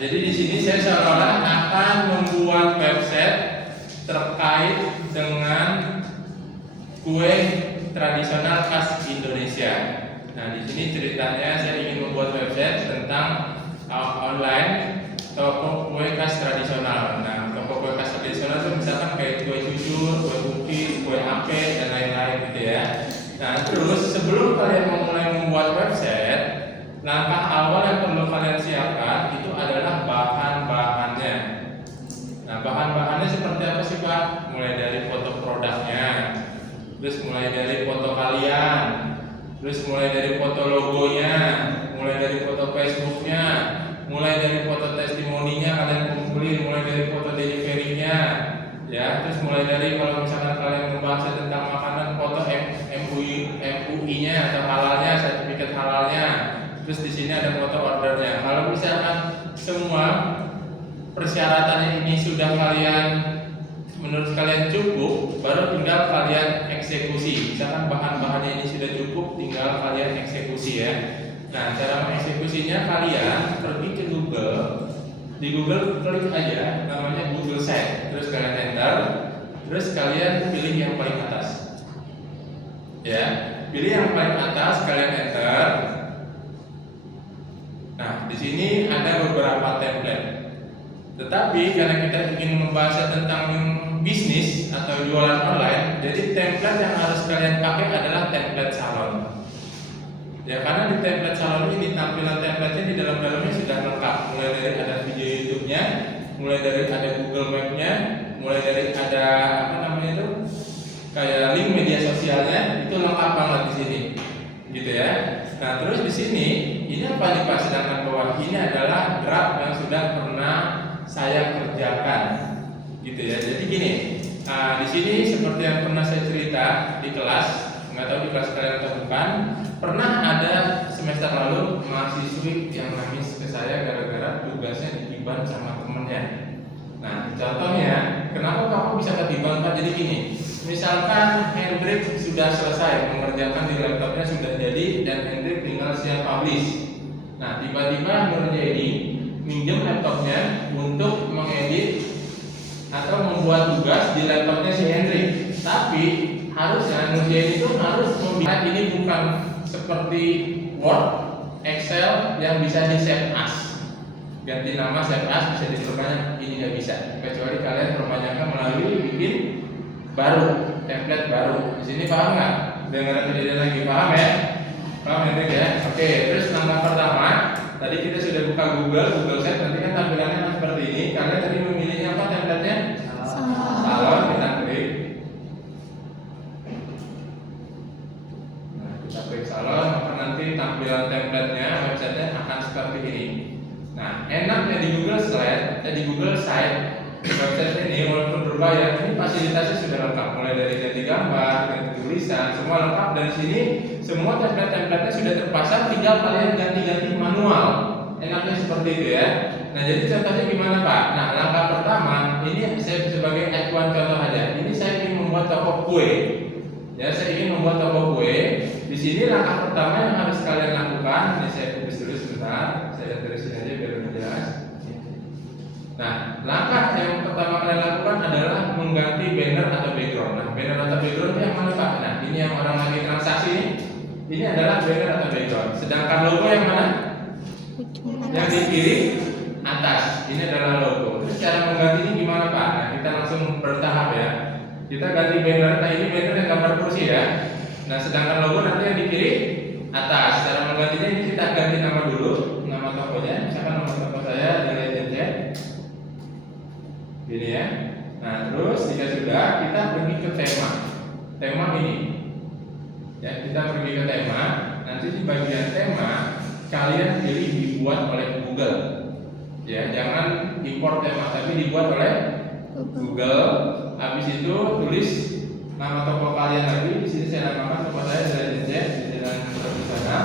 jadi di sini saya seolah-olah akan membuat website terkait dengan kue tradisional khas Indonesia. Nah, di sini ceritanya saya ingin membuat website tentang online toko kue khas tradisional. Nah, toko kue khas tradisional itu misalkan kayak kue cucur, kue cookies, kue ape, dan lain-lain gitu ya. Nah, terus sebelum kalian memulai membuat website, langkah awal yang perlu kalian siapkan itu adalah bahan-bahannya. Nah, bahan-bahannya seperti apa sih Pak? Mulai dari foto produknya, terus mulai dari foto kalian, terus mulai dari foto logonya, mulai dari foto Facebooknya, mulai dari foto testimoninya kalian kumpulin, mulai dari foto deliverynya, ya. Terus mulai dari kalau misalkan kalian membahas tentang makanan, foto MUI-nya atau halalnya, sertifikat halalnya. Terus di sini ada foto ordernya. Kalau misalkan semua persyaratannya ini sudah menurut kalian cukup, baru tinggal kalian eksekusi. Misalkan bahan-bahannya ini sudah cukup, tinggal kalian eksekusi ya. Nah, cara mengeksekusinya kalian pergi ke Google. Di Google klik aja namanya Google Site, terus kalian enter, terus kalian pilih yang paling atas. Ya, pilih yang paling atas, kalian enter. Nah, di sini ada beberapa template. Tetapi karena kita ingin membahas tentang bisnis atau jualan online, jadi template yang harus kalian pakai adalah template salon. Ya, karena di template salon ini tampilan template-nya di dalamnya sudah lengkap. Mulai dari ada video YouTube-nya, mulai dari ada Google Map-nya, mulai dari ada kayak link media sosialnya, itu lengkap banget di sini. Gitu ya. Nah, terus di sini ini apa nih Pak? Sedangkan bawah ini adalah draft yang sudah pernah saya kerjakan, gitu ya. Jadi gini, di sini seperti yang pernah saya cerita di kelas, nggak tahu di kelas kalian atau bukan, pernah ada semester lalu mahasiswi yang nangis ke saya gara-gara tugasnya ditiban sama temennya. Nah, contohnya, kenapa kamu bisa ketiban Pak? Jadi gini, misalkan Hendrik sudah selesai mengerjakan di laptopnya sudah jadi dan Hendrik tinggal siap publish. Nah, tiba-tiba Nurjadi minjem laptopnya untuk mengedit atau membuat tugas di laptopnya si Hendrik. Tapi harusnya Nurjadi itu harus membuat ini bukan seperti Word, Excel yang bisa di save as. Ganti nama save as bisa diperbanyak, ini nggak bisa. Kecuali kalian perbanyakan melalui bikin baru, template baru. Di sini paham nggak? Dengar kejadian lagi, paham ya? Paham Hendrik ya? Oke, terus langkah pertama, tadi kita sudah buka Google Site, nanti kan tampilannya seperti ini. Kalian tadi memilihnya apa template-nya? Salon, kita klik. Nah, kita klik salon, maka nanti tampilan template-nya, website-nya akan seperti ini. Nah, enaknya di Google Site, website ini walaupun berbayar, ini fasilitasnya sudah lengkap, mulai dari ganti gambar, ganti tulisan, semua lengkap. Dari sini semua template-templatenya sudah terpasang, tinggal kalian ganti-ganti manual. Enaknya seperti itu ya. Nah, jadi contohnya gimana Pak? Nah, langkah pertama ini saya sebagai acuan contoh aja. Ini saya ingin membuat toko kue. Ya, saya ingin membuat toko kue. Di sini langkah pertama yang harus kalian lakukan. Ini saya tulis dulu sebentar. Saya tulisin aja biar lebih jelas. Nah, langkah yang pertama kalian lakukan adalah mengganti banner atau background. Nah, banner atau background itu yang mana Pak? Nah, ini yang orang lagi transaksi ini. Ini adalah banner atau background. Sedangkan logo yang mana? Yang di kiri atas. Ini adalah logo. Terus cara menggantinya gimana Pak? Nah, kita langsung bertahap ya. Kita ganti banner. Nah, ini banner yang gambar kursi ya. Nah, sedangkan logo nanti yang di kiri atas. Cara menggantinya ini kita ganti nama dulu, nama tokonya. Misalkan nama toko saya di Legend ya. Gini ya. Nah, terus jika sudah, kita pergi ke tema ini. Ya, kita pergi ke tema. Nanti di bagian tema kalian pilih dibuat oleh Google. Ya, jangan import tema, tapi dibuat oleh Google. Habis itu tulis nama toko kalian lagi. Di sini saya namakan toko saya Legend di Jalan Profesana.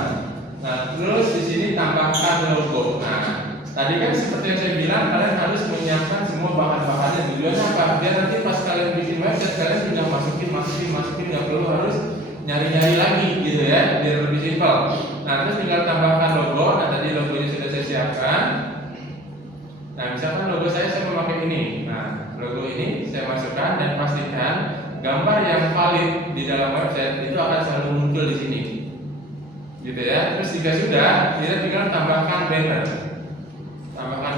Nah, terus di sini tambahkan logo. Nah, tadi kan seperti yang saya bilang, kalian harus menyiapkan semua bahan-bahannya. Tujuannya apa? Biar nanti pas kalian bikin website, kalian tinggal masukin, nggak perlu harus nyari-nyari lagi gitu ya, biar lebih simpel. Nah, terus tinggal tambahkan logo. Nah, tadi logonya sudah saya siapkan. Nah, misalkan logo saya memakai ini. Nah, logo ini saya masukkan dan pastikan gambar yang valid di dalam website itu akan selalu muncul di sini. Gitu ya. Terus jika sudah, kita tinggal tambahkan banner. Tambahkan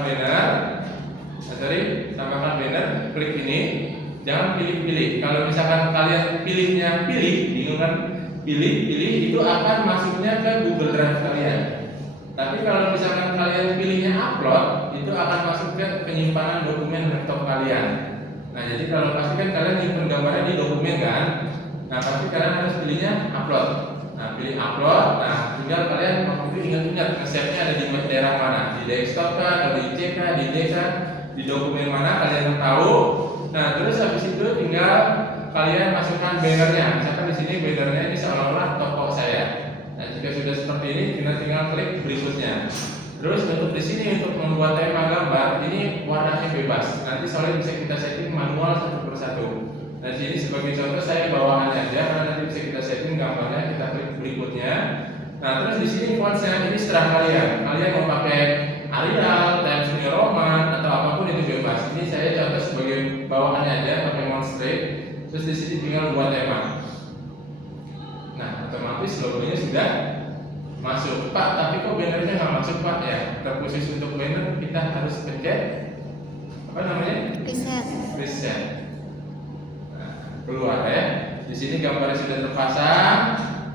banner, klik ini. Jangan pilih-pilih. Kalau misalkan kalian bingung kan? Pilih itu akan masuknya ke Google Drive kalian. Tapi kalau misalkan kalian pilihnya upload, itu akan masuk ke penyimpanan dokumen laptop kalian. Nah, jadi kalau pasti kan kalian nyimpen gambarnya di dokumen kan? Nah, pasti kalian harus pilihnya upload. Nah, pilih upload. Nah, tinggal kalian waktu itu ingat-ingat nge-save-nya ada di daerah mana? Di desktop kah, atau di C kah, di D kah, di dokumen mana kalian tahu. Nah, terus habis itu tinggal kalian masukkan bannernya. Misalkan di sini bannernya ini seolah-olah toko saya. Nah, jika sudah seperti ini, kita tinggal klik berikutnya. Terus untuk di sini untuk membuat tema gambar, ini warnanya bebas. Nanti soalnya bisa kita setting manual satu persatu. Nah, di sini sebagai contoh saya bawaannya aja, karena nanti bisa kita setting gambarnya, kita klik berikutnya. Nah, terus di sini fontsnya ini serah kalian. Kalian mau pakai Arial, Times New Roman atau apapun itu bebas. Ini saya contoh sebagai bawaannya aja, pakai Monstrate. Terus di sini tinggal buat tema. Nah, otomatis logonya sudah masuk. Pak, tapi kok bannernya nggak masuk Pak ya? Terkhusus untuk banner kita harus pencet apa namanya? Preset. Nah, keluar ya. Di sini gambarnya sudah terpasang,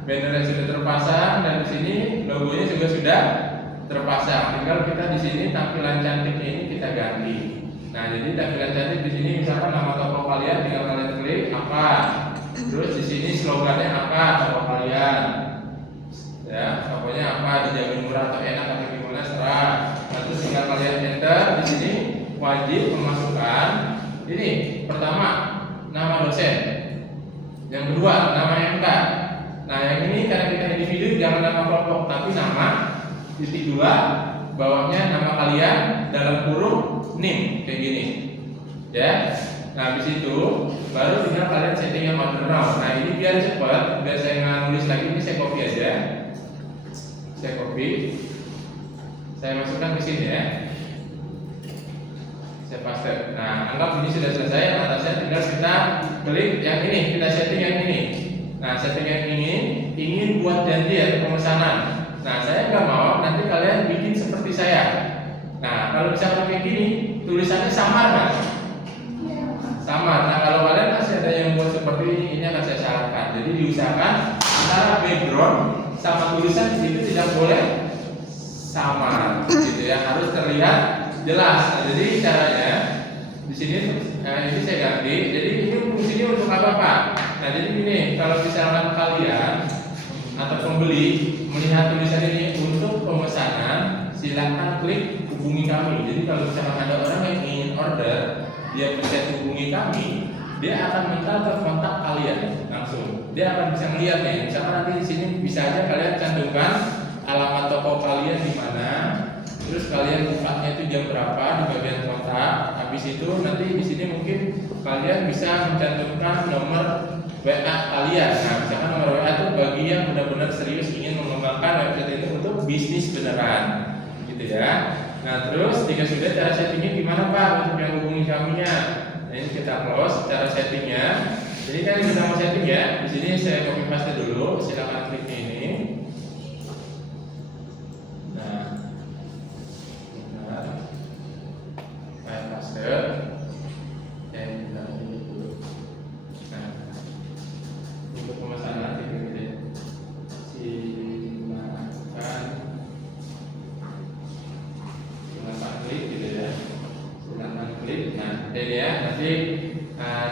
bannernya sudah terpasang, dan di sini logonya juga sudah terpasang. Tinggal kita di sini tampilan cantiknya ini kita ganti. Nah, jadi tampilan cantik di sini misalkan nama toko kalian, tinggal kalian klik apa. Terus di sini slogannya apa toko kalian. Ya, pokoknya apa, dijamin murah atau enak atau gimana serah. Nah, terus tinggal kalian enter. Di sini wajib memasukkan ini pertama nama dosen, yang kedua nama MK. Nah, yang ini karena kita individu jangan nama kelompok tapi nama titik dua bawahnya nama kalian dalam kurung NIM kayak gini ya. Nah, habis itu baru tinggal kalian setting yang background. Nah, ini biar cepat, biar saya nggak nulis lagi, ini saya copy aja. Saya copy, saya masukkan ke sini ya. Saya paste. Nah, anggap ini sudah selesai. Atasnya tinggal kita klik yang ini, kita setting yang ini. Nah, setting yang ini ingin buat janji atau pemesanan. Nah, saya nggak mau nanti kalian bikin seperti saya. Nah, kalau misalkan kayak gini, tulisannya samar kan? Samar. Nah, kalau kalian masih ada yang buat seperti ini akan saya sarankan. Jadi diusahakan antara background sama tulisan itu tidak boleh sama, gitu ya. Harus terlihat jelas. Nah, jadi caranya di sini, ini saya ganti. Jadi ini fungsinya untuk apa Pak? Nah, jadi gini, kalau misalkan kalian atau pembeli melihat tulisan ini untuk pemesanan, silakan klik hubungi kami. Jadi kalau misalkan ada orang yang ingin order, dia pencet hubungi kami, dia akan minta ke kontak kalian langsung. Dia akan bisa melihat nih. Misalkan nanti di sini bisa aja kalian cantumkan alamat toko kalian di mana, terus kalian bukanya itu jam berapa di bagian kontak. Habis itu nanti di sini mungkin kalian bisa mencantumkan nomor WA kalian. Nah, misalkan nomor WA itu bagi yang benar-benar serius ingin mengembangkan website ini untuk bisnis beneran, gitu ya. Nah, terus jika sudah, cara settingnya gimana Pak untuk yang hubungi kaminya? Nah, ini kita close cara settingnya. Jadi kan kita mau setting ya. Di sini saya copy paste dulu. Silakan klik ini. Nah, saya paste. Dan kita ini dulu. Nah, untuk pemesanan silakan klik gitu ya. Silakan klik. Nah, ini ya. Nanti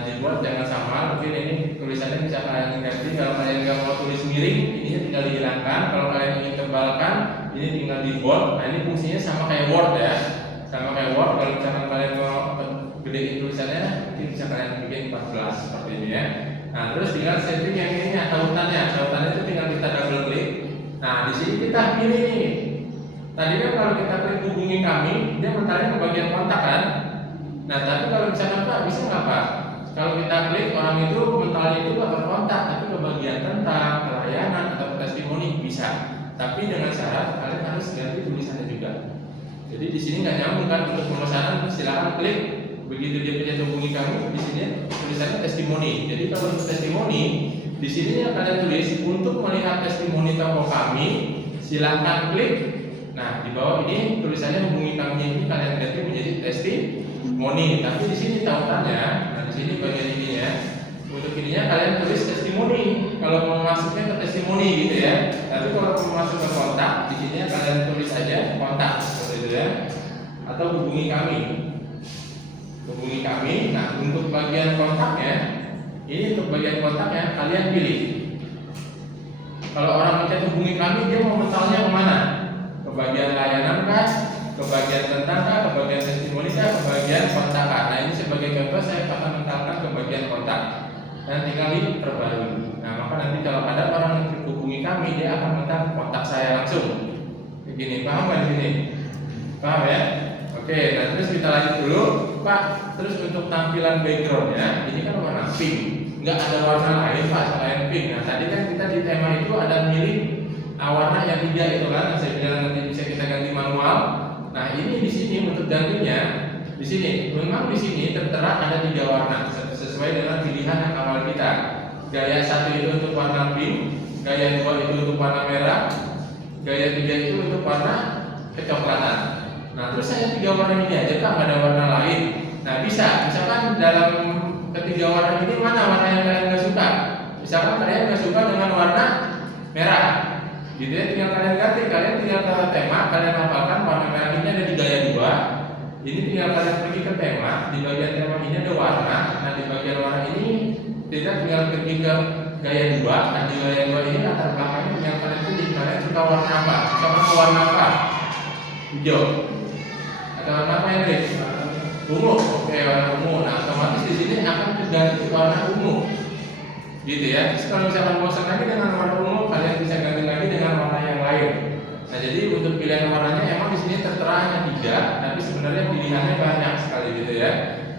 dibuat jangan sama. Mungkin ini tulisannya bisa kalian ganti. Kalau kalian nggak mau tulis miring, ini tinggal dihilangkan. Kalau kalian ingin tebalkan, ini tinggal di bold. Nah, ini fungsinya sama kayak Word ya. Sama kayak Word. Kalau misalkan kalian mau gedein tulisannya, mungkin bisa kalian bikin 14 seperti ini ya. Nah, terus tinggal setting yang ini tautannya. Tautannya itu tinggal kita double klik. Nah, di sini kita pilih nih. Tadi kan kalau kita klik hubungi kami, dia mentariknya ke bagian kontak kan. Nah, tapi kalau misalkan Pak bisa nggak Pak? Kalau kita klik orang itu mentalnya itu nggak berkontak, tapi ke bagian tentang pelayanan atau testimoni bisa. Tapi dengan syarat kalian harus ganti tulisannya juga. Jadi di sini nggak nyambung kan, untuk pemesanan silakan klik. Begitu dia pencet hubungi kami, di sini tulisannya testimoni. Jadi kalau untuk testimoni, di sini kalian tulis untuk melihat testimoni toko kami, silakan klik. Nah, di bawah ini tulisannya hubungi kami ini kalian ganti menjadi testimoni. Tapi di sini tautannya, nah di sini bagian ininya, untuk ininya kalian tulis testimoni. Kalau mau masuknya ke testimoni gitu ya. Tapi kalau mau masuk ke kontak, di sini kalian tulis aja kontak, seperti itu ya. Atau hubungi kami. Hubungi kami. Nah, untuk bagian kontaknya, ini untuk bagian kontaknya kalian pilih. Kalau orang mencet hubungi kami, dia mau mentalnya kemana? Ke bagian layanan kah? Ke bagian tentang kah? Ke bagian testimoni kah? Ke bagian kontak kah? Nah, ini sebagai contoh saya akan mentalkan ke bagian kontak dan tinggal diperbarui. Nah, maka nanti kalau ada orang yang hubungi kami, dia akan mental kontak saya langsung. Begini, paham kan di sini? Paham ya? Oke, nah terus kita lanjut dulu, Pak. Terus untuk tampilan backgroundnya, ini kan warna pink, nggak ada warna lain Pak selain pink. Nah tadi kan kita di tema itu ada milih warna yang 3 itu kan, saya bilang nanti bisa kita ganti manual. Nah ini di sini untuk gantinya, di sini memang di sini tertera ada 3 warna sesuai dengan pilihan yang awal kita. Gaya 1 itu untuk warna pink, gaya 2 itu untuk warna merah, gaya 3 itu untuk warna kecoklatan. Nah terus saya 3 warna ini aja kan, nggak ada warna lain. Nah bisa, misalkan dalam ketiga warna ini mana warna yang kalian nggak suka? Misalkan kalian nggak suka dengan warna merah, gitu ya, tinggal kalian ganti. Kalian tinggal ke tema, kalian hafalkan warna merah ini ada di gaya 2. Ini tinggal kalian pergi ke tema, di bagian tema ini ada warna. Nah di bagian warna ini kita tinggal pergi ke gaya 2. Nah di gaya 2 ini latar belakangnya yang kalian pilih. Kalian suka warna apa? Suka warna apa? Hijau. Atau warna apa ini? Ungu. Oke, warna ungu. Nah, otomatis di sini akan terganti warna ungu. Gitu ya. Terus kalau misalkan bosan lagi dengan warna ungu, kalian bisa ganti lagi dengan warna yang lain. Nah, jadi untuk pilihan warnanya emang di sini tertera hanya 3, tapi sebenarnya pilihannya banyak sekali gitu ya.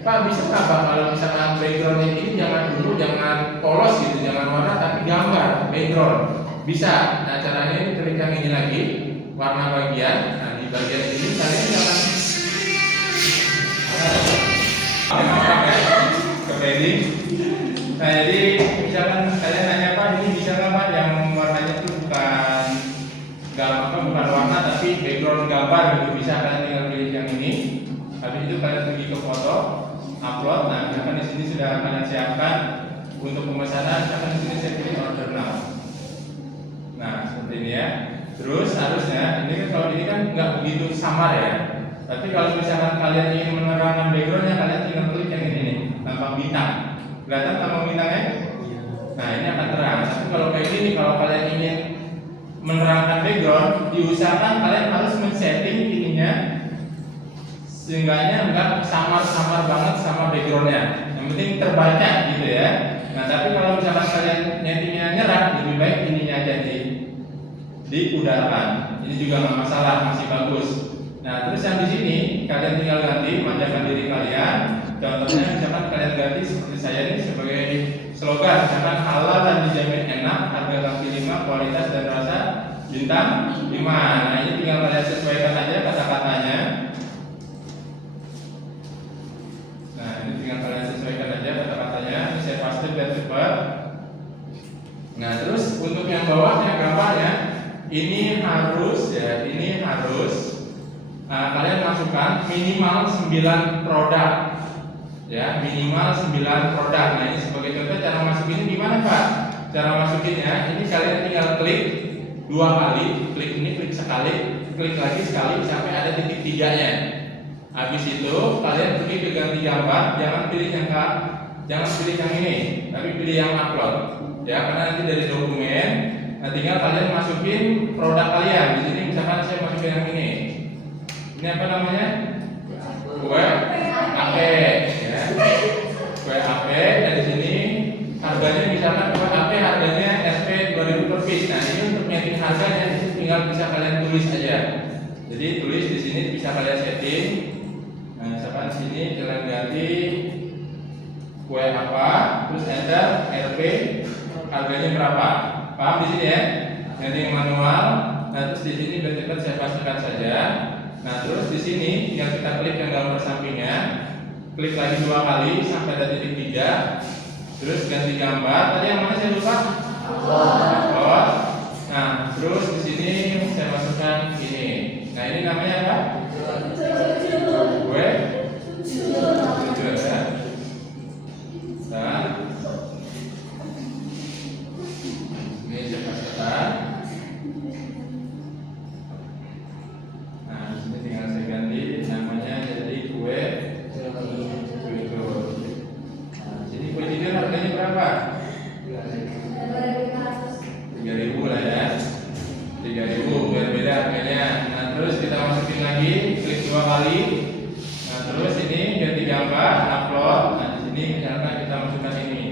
Pak, bisa nggak Pak kalau misalkan backgroundnya ini jangan ungu, jangan polos gitu, jangan warna tapi gambar background? Bisa. Nah, caranya ini klik yang ini lagi, warna bagian. Nah, di bagian ini kalian jangan ke branding. Nah jadi misalkan kalian nanya Pak, ini bisa nggak Pak yang warnanya itu bukan bukan warna tapi background gambar gitu, bisa kalian tinggal pilih yang ini. Habis itu kalian pergi ke foto, upload. Nah misalkan di sini sudah kalian siapkan untuk pemesanan, misalkan di sini saya pilih order now. Nah seperti ini ya. Terus harusnya ini kan kalau ini kan nggak begitu samar ya. Tapi kalau misalkan kalian ingin menerangkan backgroundnya, kalian tinggal klik yang ini nih, lambang bintang. Kelihatan lambang bintangnya? Nah ini akan terang. Tapi kalau kayak gini, kalau kalian ingin menerangkan background, diusahakan kalian harus men-setting ininya sehingga enggak samar-samar banget sama backgroundnya. Yang penting terbaca gitu ya. Nah tapi kalau misalkan kalian nyetingnya nyerah, lebih baik ininya aja diudarkan. Ini juga nggak masalah, masih bagus. Nah, terus yang di sini kalian tinggal ganti, manjakan diri kalian. Contohnya misalkan kalian ganti seperti saya ini sebagai slogan, misalkan halal dan dijamin enak, harga kaki 5, kualitas dan rasa bintang 5. Nah, ini tinggal kalian sesuaikan aja kata-katanya. Nah, ini tinggal kalian sesuaikan aja kata-katanya. Ini saya paste biar cepat. Nah, terus untuk yang bawahnya gambarnya, ini harus ya, ini harus kalian masukkan minimal 9 produk ya, minimal 9 produk. Nah ini sebagai contoh cara masukinnya gimana Pak? Cara masukinnya ini kalian tinggal klik 2 kali, klik ini, klik sekali, klik lagi sekali sampai ada titik 3-nya. Habis itu kalian pergi ke ganti gambar, jangan pilih yang ini, tapi pilih yang upload ya, karena nanti dari dokumen. Nah tinggal kalian masukin produk kalian. Di sini misalkan saya masukin yang ini. Ini apa namanya? Kue AP ya. Kue AP, dan di sini harganya misalkan kue AP harganya SP 2000 per piece. Nah, ini untuk nyeting harganya, ini tinggal bisa kalian tulis aja. Jadi tulis di sini bisa kalian setting. Nah, misalkan di sini kalian ganti kue apa, terus enter RP harganya berapa. Paham di sini ya? Ganti manual. Nah, terus di sini biar cepat saya pastikan saja. Nah, terus di sini yang kita klik yang gambar sampingnya, klik lagi 2 kali sampai ada titik 3. Terus ganti gambar. Tadi yang mana saya lupa? Upload. Nah, terus di sini saya masukkan ini. Nah, ini namanya apa? Kue cucur ya. Dan ini saya pasang. Nah, ini tinggal saya ganti namanya jadi kue cucur. Nah, sini kue cucur harganya berapa? 3.000 lah ya. 3.000 biar beda harganya. Nah, terus kita masukin lagi, klik 2 kali. Nah, terus ini ganti gambar, upload. Nah, di sini misalkan kita masukkan ini.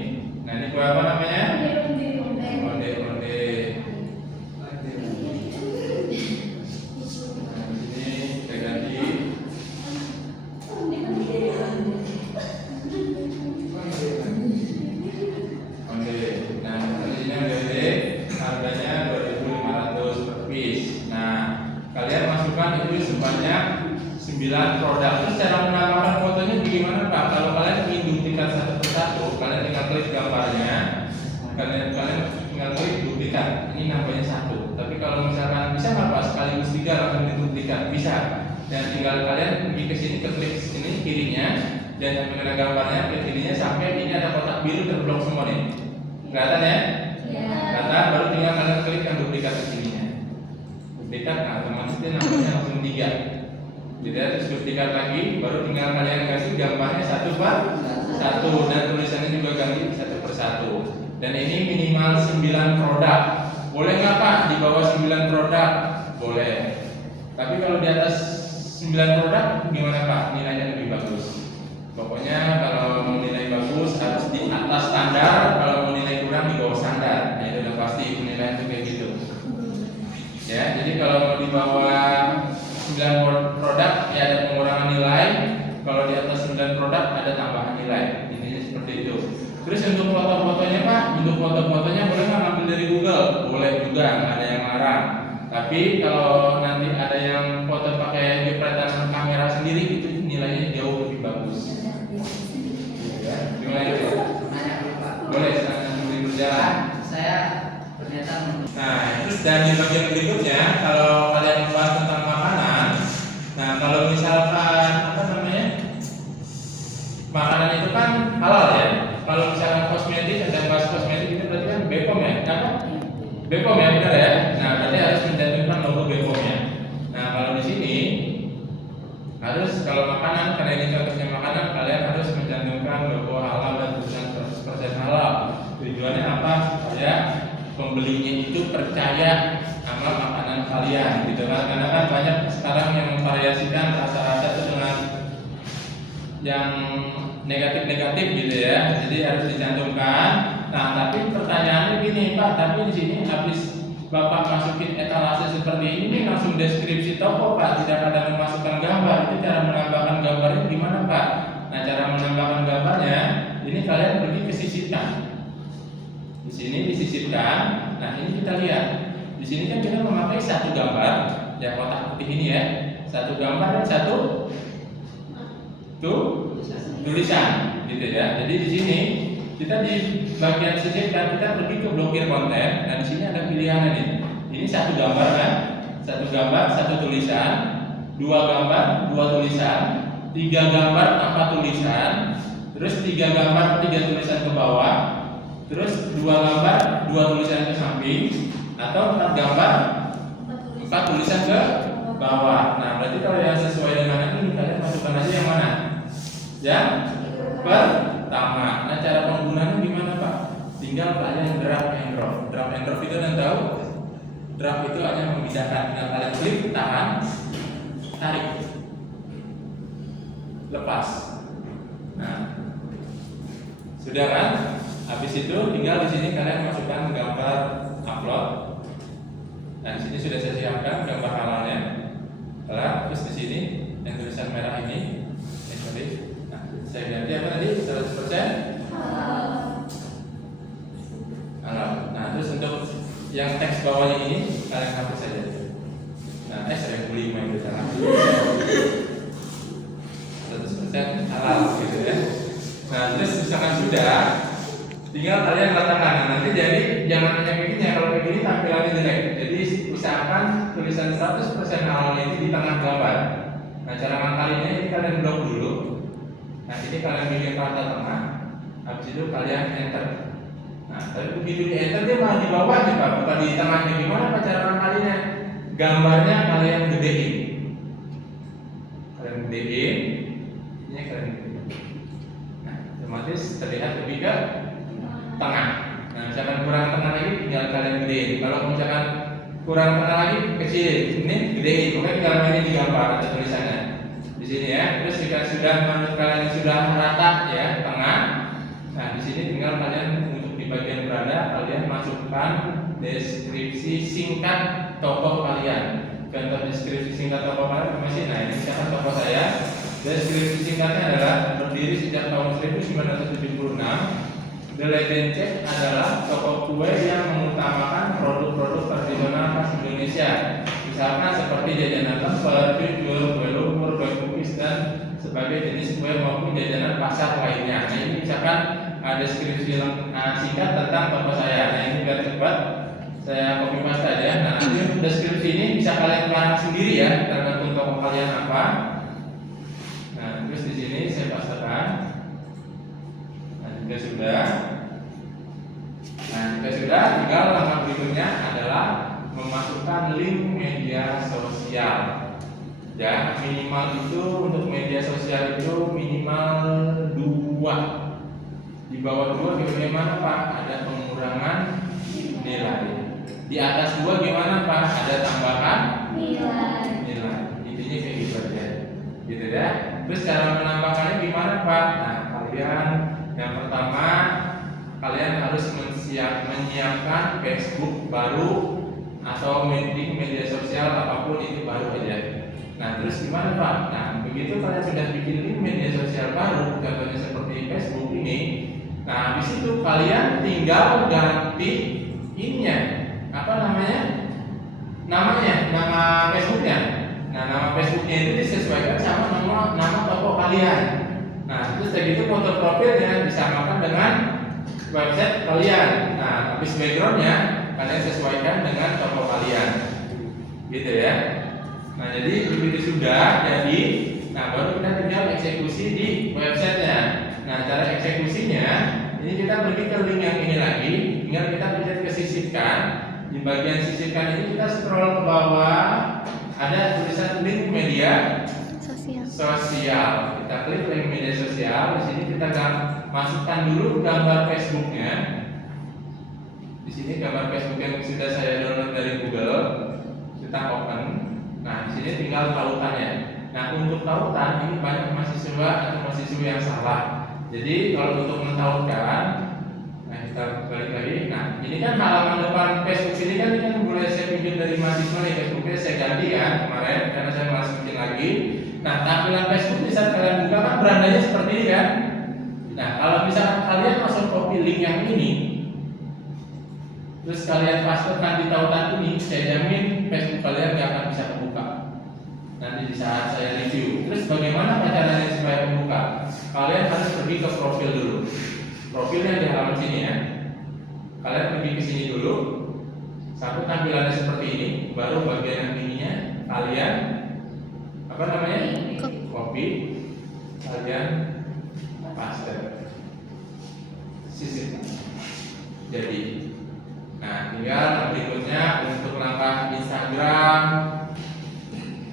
Nah, ini kue apa namanya? Onde. Nah, di sini saya ganti. Onde. Nah, di sini onde. Harganya 2.500 per piece. Nah, kalian masukkan itu sebanyak 9 produk. Terus cara menambahkan fotonya bagaimana Pak? Kalau kalian ingin duplikat satu persatu, kalian tinggal klik gambarnya, kalian tinggal klik duplikat. Ini nambahnya 1. Tapi kalau misalkan bisa nggak Pak sekaligus 3 langsung diduplikat? Bisa. Dan tinggal kalian pergi ke sini, ke klik sini kirinya, dan yang mengenai gambarnya klik kirinya sampai ini ada kotak biru terblok semua nih. Kelihatan ya? Kelihatan. Baru tinggal kalian klik yang duplikat ke sininya. Duplikat, nah otomatis dia nambahnya langsung 3. Jadi terus duplikat lagi, baru tinggal kalian kasih gambarnya 1 per 1 dan tulisannya juga ganti 1 per 1. Dan ini minimal 9 produk. Boleh nggak Pak di bawah 9 produk? Boleh. Tapi kalau di atas 9 produk gimana Pak? Nilainya lebih bagus. Pokoknya kalau mau nilai bagus harus di atas standar, kalau mau nilai kurang di bawah standar. Nah, itu udah pasti penilaian itu kayak gitu. Ya, jadi kalau mau di bawah 9 produk ya ada pengurangan nilai, kalau di atas 9 produk ada tambahan nilai. Intinya seperti itu. Terus untuk foto-fotonya Pak, untuk foto-fotonya boleh nggak ngambil dari Google? Boleh juga, nggak ada yang larang. Tapi kalau nanti ada yang foto pakai jepretan kamera sendiri itu nilainya jauh lebih bagus. Ya, gimana itu? Boleh sambil berjalan. Saya ternyata. Nah, terus dan di bagian berikutnya kalau kalian membahas tentang makanan, nah kalau misalkan apa namanya makanan itu kan halal ya. Kalau misalkan kosmetik dan bahas kosmetik itu berarti kan BPOM ya, kan? BPOM ya benar ya. Nah berarti harus mencantumkan logo BPOM-nya. Nah kalau di sini harus kalau makanan karena ini contohnya makanan kalian harus mencantumkan logo halal dan tulisan 100% halal. Tujuannya apa? Supaya pembelinya itu percaya sama makanan kalian gitu kan, karena kan banyak sekarang yang memvariasikan rasa-rasa itu dengan yang negatif-negatif gitu ya, jadi harus dicantumkan. Nah tapi pertanyaannya gini Pak, tapi di sini habis Bapak masukin etalase seperti ini langsung deskripsi toko Pak, tidak ada memasukkan gambar. Itu cara menambahkan gambarnya gimana Pak? Nah cara menambahkan gambarnya ini kalian pergi ke sisipkan. Di sini disisipkan. Nah ini kita lihat. Di sini kan kita memakai satu gambar, ya kotak putih ini ya, satu gambar dan satu tulisan, gitu ya. Jadi di sini kita di bagian sisipkan kita pergi ke blokir konten. Dan di sini ada pilihannya nih. Ini satu gambar kan, satu gambar, satu tulisan, 2 gambar, 2 tulisan, 3 gambar tanpa tulisan, terus 3 gambar, 3 tulisan ke bawah. Terus 2 gambar, 2 tulisan ke samping, atau 4 gambar, 4 tulisan ke bawah. Nah, berarti kalau yang sesuai dengan ini kalian masukkan aja yang mana? Yang pertama. Nah, cara penggunaannya gimana Pak? Tinggal kalian drag and drop. Drag and drop itu kalian tahu? Drag itu hanya memindahkan. Tinggal kalian klik, tahan, tarik, lepas. Nah, sudah kan? Habis itu tinggal di sini kalian masukkan gambar upload. Nah di sini sudah saya siapkan gambar halalnya. Terus di sini yang tulisan merah ini, nah, saya ganti apa tadi 100% halal. Nah terus untuk yang teks bawahnya ini kalian hapus saja. Nah saya boleh main ke sana. kalian letakkan. Nah, nanti jadi jangan hanya kayak gini ya, kalau kayak gini tampilannya jelek. Jadi usahakan tulisan 100% awalnya itu di tengah gambar. Nah, cara ngakalinnya ini kalian blok dulu. Nah, ini kalian bikin kata tengah. Habis itu kalian enter. Nah, tapi begitu di enter dia malah di bawahnya Pak, bukan di tengahnya. Gimana Pak cara ngakalinnya? Gambarnya kalian gedein. Kalian gedein. Ini kalian gedein. Nah, otomatis terlihat lebih ke tengah. Nah, misalkan kurang tengah lagi tinggal kalian gedein. Kalau misalkan kurang tengah lagi kecilin. Ini gedein. Pokoknya tinggal mainin di gambar atau tulisannya. Di sini ya. Terus jika sudah menurut kalian sudah rata ya tengah. Nah, di sini tinggal kalian untuk di bagian beranda kalian masukkan deskripsi singkat toko kalian. Contoh deskripsi singkat toko kalian masih. Nah, ini misalkan toko saya. Deskripsi singkatnya adalah berdiri sejak tahun 1976. The Legend Cake adalah toko kue yang mengutamakan produk-produk tradisional khas Indonesia. Misalkan seperti jajanan lemper, jujur, kue lumpur, kue cookies dan sebagai jenis kue maupun jajanan pasar lainnya. Nah, ini misalkan ada deskripsi singkat tentang toko saya. Nah, ini biar cepat saya copy paste aja. Nah, nanti deskripsi ini bisa kalian kelar sendiri ya, tergantung toko kalian apa. Nah, terus di sini saya pastekan. Nah, jika sudah, tinggal langkah berikutnya adalah memasukkan link media sosial. Ya, minimal itu untuk media sosial itu minimal 2. Di bawah 2 gimana Pak? Ada pengurangan nilai. Di atas 2 gimana Pak? Ada tambahan nilai. Intinya kayak gitu aja. Gitu ya. Terus cara menambahkannya gimana Pak? Nah, kalian yang pertama kalian harus menyiapkan Facebook baru atau media sosial apapun itu baru aja. Nah, terus gimana Pak? Nah, begitu kalian sudah bikin link media sosial baru, contohnya seperti Facebook ini. Nah, habis itu kalian tinggal ganti ininya, apa namanya? Nama Facebooknya. Nah, nama Facebooknya itu disesuaikan sama nama toko kalian. Nah, terus dari itu foto profilnya disamakan dengan website kalian. Nah, habis backgroundnya kalian sesuaikan dengan toko kalian, gitu ya. Nah, jadi begitu sudah jadi, nah baru kita tinggal eksekusi di websitenya. Nah, cara eksekusinya ini kita pergi ke link yang ini lagi, tinggal kita pencet ke sisipkan. Di bagian sisipkan ini kita scroll ke bawah, ada tulisan link media sosial. Kita klik link media sosial. Di sini kita masukkan dulu gambar Facebooknya. Di sini gambar Facebook yang sudah saya download dari Google. Kita open. Nah, di sini tinggal tautannya. Nah, untuk tautan ini banyak mahasiswa atau mahasiswa yang salah. Jadi kalau untuk mentautkan, nah kita balik lagi. Nah, ini kan halaman depan Facebook ini kan mulai saya bikin dari mahasiswa nih. Facebooknya saya ganti kan kemarin karena saya masukin lagi. Nah, tampilan Facebook bisa kalian buka kan berandanya seperti ini kan. Nah, kalau misalkan kalian masuk copy link yang ini, terus kalian pastekan di tautan ini, saya jamin Facebook kalian nggak akan bisa kebuka. Nanti di saat saya review. Terus bagaimana caranya supaya kebuka? Kalian harus pergi ke profil dulu. Profil yang di halaman sini ya. Kalian pergi ke sini dulu. Sampai tampilannya seperti ini. Baru bagian yang ininya kalian apa namanya? Copy. Kalian paste. Sisipkan. Jadi nah, tinggal berikutnya untuk langkah Instagram,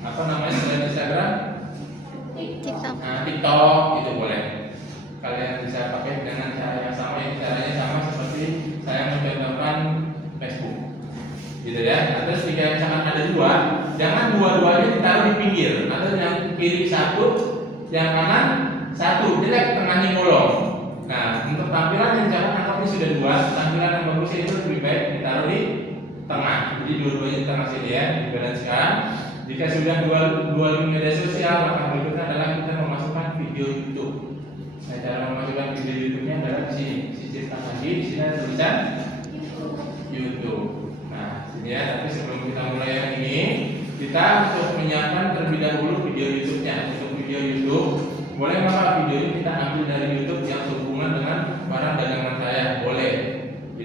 apa namanya selain Instagram? TikTok. Nah, TikTok itu boleh. Kalian bisa pakai dengan cara yang sama, yang caranya sama seperti saya mencontohkan Facebook, gitu ya. Nah, terus jika misalkan ada 2, jangan dua-duanya ditaruh di pinggir, atau yang kiri 1, yang kanan 1, jadi tengahnya bolong. Nah, untuk tampilan yang misalkan angkanya sudah 2, tampilan yang bagus itu lebih baik ditaruh di tengah. Jadi dua-duanya di tengah sini ya, dibalansikan. Jika sudah dua link media sosial, maka berikutnya adalah kita memasukkan video YouTube. Nah, cara memasukkan video YouTube-nya adalah di sini. Sisipkan lagi, di sini ada tulisan YouTube. Nah, sini ya. Tapi sebelum kita mulai yang ini, kita untuk menyiapkan terlebih dahulu video YouTube-nya. Untuk video YouTube, boleh nggak Pak video ini kita ambil dari YouTube yang sehubungan dengan barang dagangan saya? Boleh.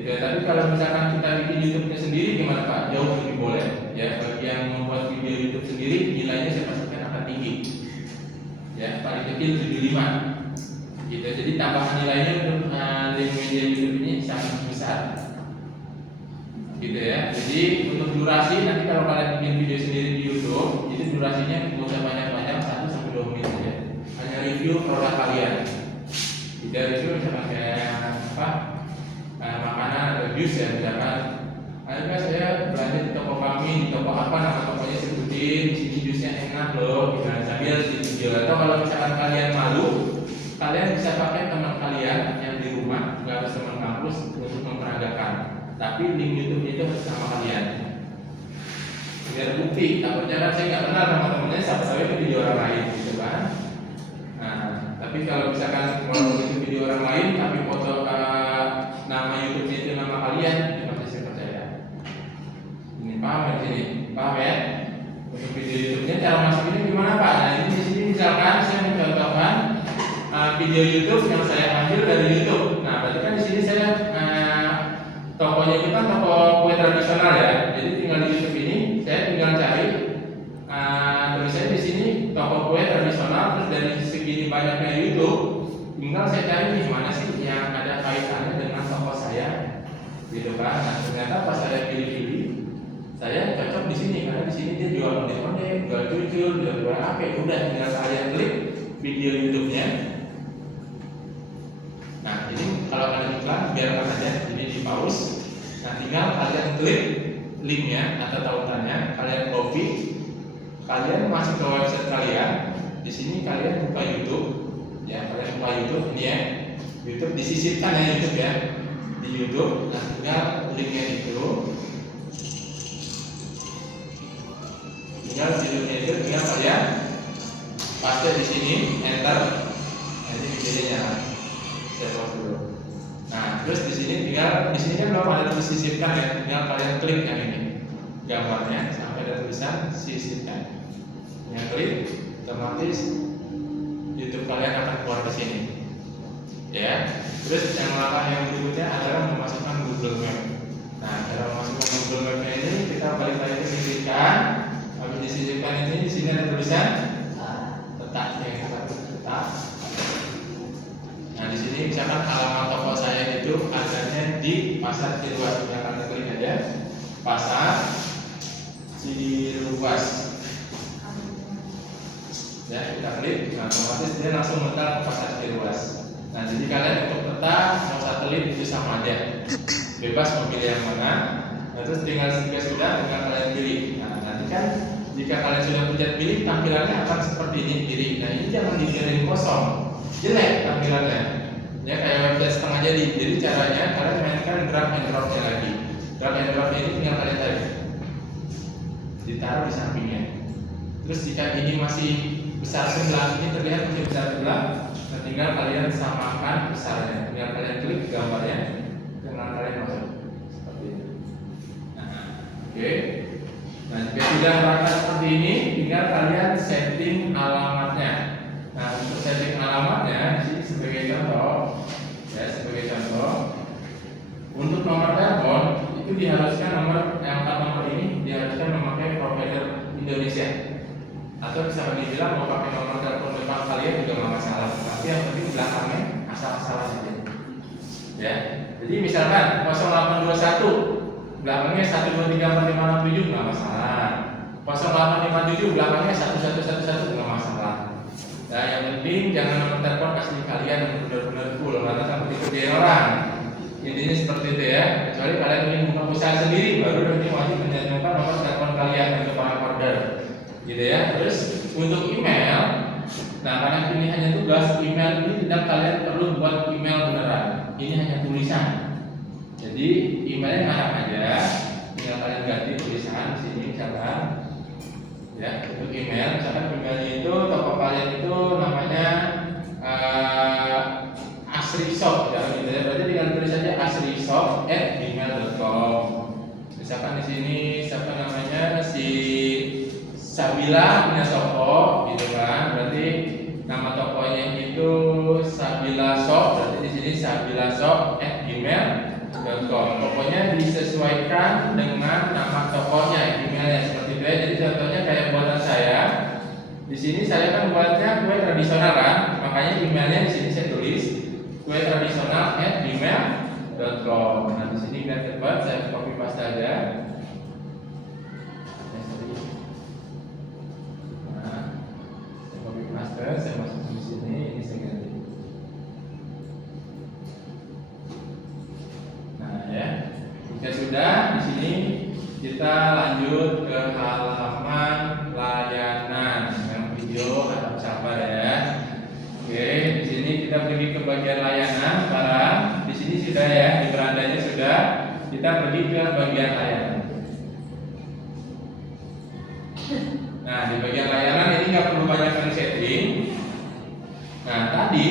gitu ya. Tapi kalau misalkan kita bikin YouTube-nya sendiri gimana Pak? Jauh lebih boleh ya. Bagi yang membuat video YouTube sendiri nilainya saya pastikan akan tinggi ya, paling kecil 75 gitu. Jadi tambahan nilainya untuk link media YouTube ini sangat besar gitu ya. Jadi untuk durasi nanti kalau kalian bikin video sendiri di YouTube itu durasinya nggak usah banyak-banyak, 1 sampai 2 menit saja. Hanya review produk kalian. Tidak review misalkan kayak apa, makanan atau jus ya, misalkan akhirnya saya belanja di toko kami, di toko apa nama tokonya sebutin, di sini jusnya enak loh, gimana sambil di video. Atau kalau misalkan kalian malu, kalian bisa pakai teman kalian yang di rumah, nggak harus teman kampus untuk memperagakan. Tapi link YouTube itu harus sama kalian. Biar bukti, takutnya kan saya nggak kenal sama temennya, siapa itu video orang lain gitu kan. Nah, tapi kalau misalkan mau itu video orang lain, tapi foto nama YouTube-nya itu nama kalian, itu pasti saya percaya. Ini paham ya di sini? Paham ya? Untuk video YouTube-nya cara masukinnya gimana Pak? Nah ini di sini misalkan saya mencontohkan video YouTube yang saya ambil dari YouTube. Nah berarti kan di sini saya tokonya itu kan toko kue tradisional ya. Jadi tinggal di YouTube ini saya tinggal cari tulisannya di sini toko kue tradisional, terus dari segini banyaknya YouTube tinggal saya cari nih mana sih yang ada kaitannya dengan toko saya gitu kan. Nah ternyata pas saya pilih-pilih saya cocok di sini karena di sini dia jual ondek-ondek, jual cucur, jual apa, udah tinggal saya klik video YouTube-nya. Nah ini kalau kalian iklan biarkan aja, jadi di pause. Nah tinggal kalian klik linknya atau tautannya, kalian copy, kalian masuk ke website kalian. Di sini kalian buka YouTube, ya kalian buka YouTube ini ya, YouTube disisipkan ya YouTube ya, di YouTube. Nah tinggal linknya itu, tinggal di linknya itu tinggal kalian paste di sini, enter. Nah ini videonya nyala. Dulu. Nah, terus di sini tinggal, di sini kan belum ada tulis sisipkan ya, tinggal kalian klik yang ini gambarnya sampai ada tulisan sisipkan. Yang klik, otomatis YouTube kalian akan keluar ke sini. Ya. Terus yang langkah yang berikutnya adalah memasukkan Google Map. Nah, cara memasukkan Google Map ini kita balik lagi ke sisipkan. Habis disisipkan ini di sini ada tulisan tetap ya, kita tetap. Nah di sini misalkan alamat toko saya itu adanya di Pasar Ciruas, yang kalian klik aja Pasar Ciruas. Ya kita klik, nah otomatis dia langsung mental ke Pasar Ciruas. Nah jadi kalian untuk peta mau satelit itu sama aja, bebas memilih yang mana. Nah terus tinggal sudah tinggal kalian pilih. Nah nanti kan jika kalian sudah pencet pilih, tampilannya akan seperti ini kiri. Nah ini jangan dibiarin kosong, jelek tampilannya ya, kayak website setengah jadi caranya kalian mainkan drag and drop-nya lagi. Drag and drop ini tinggal kalian tarik, ditaruh di sampingnya. Terus jika ini masih besar sebelah, ini terlihat masih besar sebelah, nah tinggal kalian samakan besarnya, tinggal kalian klik gambarnya dengan kalian masuk seperti ini. Nah, oke. Nah jika sudah rata seperti ini, tinggal kalian setting alamatnya. Nah untuk setting alamatnya di sini sebagai contoh, ya sebagai contoh, untuk nomor telepon itu diharuskan nomor ini diharuskan memakai provider Indonesia, atau bisa dibilang mau pakai nomor telepon depan kalian juga nggak masalah, tapi yang penting belakangnya asal-asalan saja. Ya, jadi misalkan 0821 belakangnya 1234567 nggak masalah, 0857 belakangnya 1111 nggak masalah. Nah yang penting jangan nomor telepon asli kalian yang benar-benar full, karena takut dikerjain orang. Intinya seperti itu ya. Kecuali kalian ingin buka usaha sendiri, baru nanti wajib menyantumkan nomor telepon kalian untuk para order, gitu ya. Terus untuk email, nah karena ini hanya tugas, email ini tidak kalian perlu buat email beneran. Ini hanya tulisan. Jadi emailnya ngarang aja, tinggal kalian ganti tulisan di sini misalkan. Ya, untuk email, misalkan emailnya itu toko kalian itu namanya asrishop ya, gitu ya. Berarti tinggal tulis saja asrishop@gmail.com. Misalkan di sini siapa namanya, si Sabila punya toko, gitu kan. Berarti nama tokonya itu Sabila Shop. Berarti di sini Sabila Shop @gmail. gmail.com. Pokoknya disesuaikan dengan nama tokonya, emailnya seperti itu ya. Jadi contohnya kayak buatan saya. Di sini saya kan buatnya kue tradisional kan, makanya emailnya di sini saya tulis kue tradisional@gmail.com. Nah di sini biar cepat saya copy paste aja. Nah, saya copy paste, saya masuk di sini, ini saya ganti. Nah ya, jika sudah di sini kita lanjut ke halaman layanan. Video harap sabar ya. Oke, di sini kita pergi ke bagian layanan. Sekarang di sini sudah ya, di berandanya sudah. Kita pergi ke bagian layanan. Nah, di bagian layanan ini nggak perlu banyak setting. Nah, tadi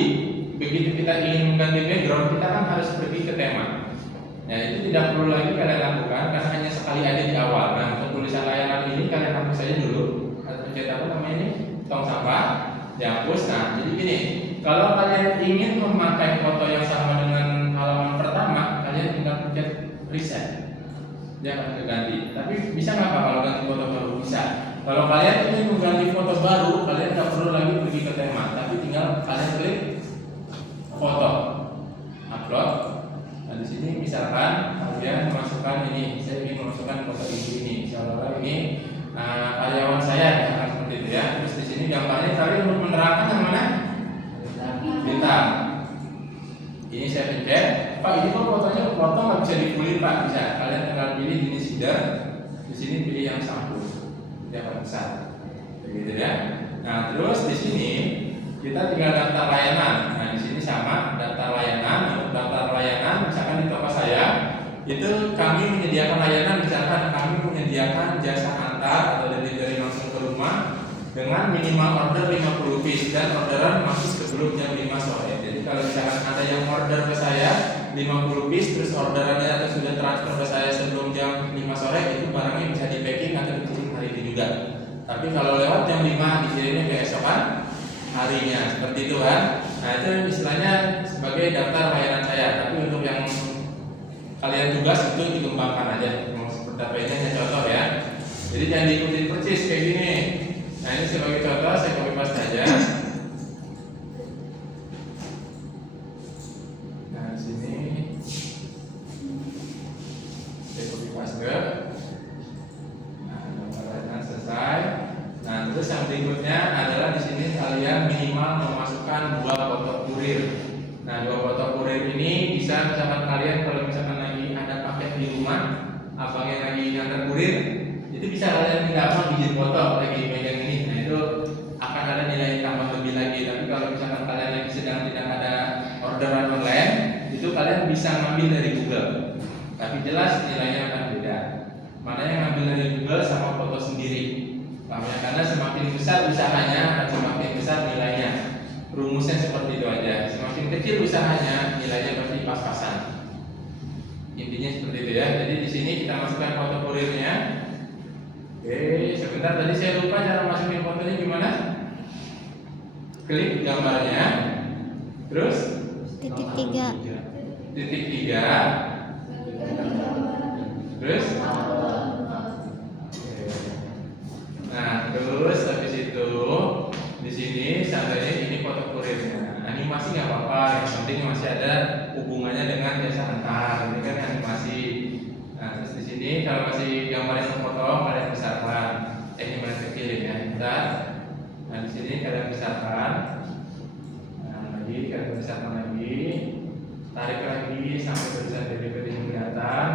begitu kita ingin mengganti background, kita kan harus pergi ke tema. Nah, itu tidak perlu lagi kalian lakukan karena hanya sekali aja di awal. Nah, untuk tulisan layanan ini kalian hapus saja dulu. Atau pencet apa namanya ini? Tong sampah, dihapus. Nah, jadi gini, kalau kalian ingin memakai foto yang sama dengan halaman pertama, kalian tinggal pencet reset, dia akan terganti. Tapi bisa nggak Pak kalau ganti foto baru? Bisa. Kalau kalian ingin mengganti foto baru, kalian nggak perlu lagi pergi ke tema, tapi tinggal kalian klik foto, upload. Nah, di sini misalkan kalian memasukkan ini, saya ingin memasukkan foto ini, misalnya ini karyawan saya, misalkan seperti itu ya. Terus di sini gambarnya kalian untuk menerangkan yang mana? Bintang. Ini saya pencet. Pak, ini kok fotonya foto nggak bisa dipilih Pak? Bisa. Kalian tinggal pilih jenis header. Di sini pilih yang sampul. Dia akan besar. Begitu ya. Nah, terus di sini kita tinggal daftar layanan. Nah, di sini sama daftar layanan. Untuk daftar layanan, misalkan di toko saya itu kami menyediakan layanan, misalkan kami menyediakan jasa antar atau delivery langsung ke rumah dengan minimal order 50 piece dan orderan masuk sebelum jam 5 sore. Jadi kalau misalkan ada yang order ke saya 50 piece terus orderannya atau sudah transfer ke saya sebelum jam 5 sore, itu barangnya bisa di packing atau dikirim hari ini juga. Tapi kalau lewat jam 5 dikirimnya keesokan harinya, seperti itu kan. Nah, itu istilahnya sebagai daftar layanan saya. Tapi untuk yang kalian tugas itu dikembangkan aja. Mau seperti apa ini hanya contoh ya. Jadi jangan diikuti persis kayak gini. Nah, ini sebagai contoh saya copy paste aja. Nah, di sini saya copy paste. Nah, gambarnya selesai. Nah, terus yang berikutnya adalah di sini kalian minimal memasukkan 2 foto kurir. Nah, 2 foto kurir ini bisa misalkan kalian kalau misalkan lagi ada paket di rumah, abangnya lagi ngantar kurir, itu bisa kalian tinggal izin foto lagi megang ini. Nah, itu akan ada nilai tambah lebih lagi. Tapi kalau misalkan kalian lagi sedang tidak ada orderan online, itu kalian bisa ngambil dari Google. Tapi jelas nilainya akan beda. Mana yang ngambil dari Google sama foto sendiri. Karena semakin besar usahanya akan semakin besar nilainya. Rumusnya seperti itu aja. Semakin kecil usahanya, nilainya pasti pas-pasan. Intinya seperti itu ya. Jadi di sini kita masukkan foto kurirnya. Oke, sebentar tadi saya lupa cara masukin fotonya gimana. Klik gambarnya, terus titik 3. titik 3, terus. Nah, terus habis itu di sini seandainya ini foto kurirnya, animasi nggak apa-apa, yang penting masih ada hubungannya dengan jasa antar, ini kan animasi. Nah, terus di sini kalau masih gambarnya terpotong, kalian besarkan. Ini mana kecilin ya, bentar. Nah, di sini kalian besarkan. Nah, lagi kalian besarkan lagi, tarik lagi sampai tulisan delivery kelihatan.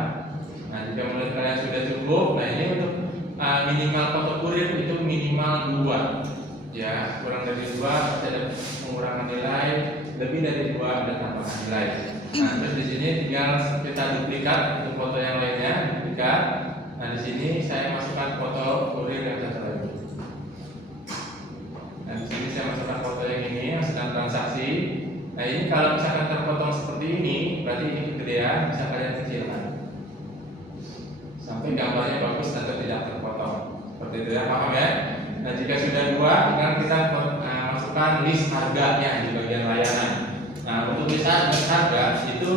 Nah, jika menurut kalian sudah cukup, nah ini untuk minimal foto kurir itu minimal 2 ya, kurang dari 2 ada pengurangan nilai, lebih dari 2 ada tambahan nilai. Nah, terus di sini tinggal kita duplikat untuk foto yang lainnya, duplikat. Nah, di sini saya masukkan foto kurir yang satu lagi. Nah, di sini saya masukkan foto yang ini yang sedang transaksi. Nah, ini kalau misalkan terpotong seperti ini, berarti ini kegedean, bisa kalian kecilkan sampai gambarnya bagus atau tidak terpotong. Seperti itu ya, paham ya? Nah, jika sudah 2, tinggal kita masukkan list harganya di bagian layanan. Nah, untuk list harga itu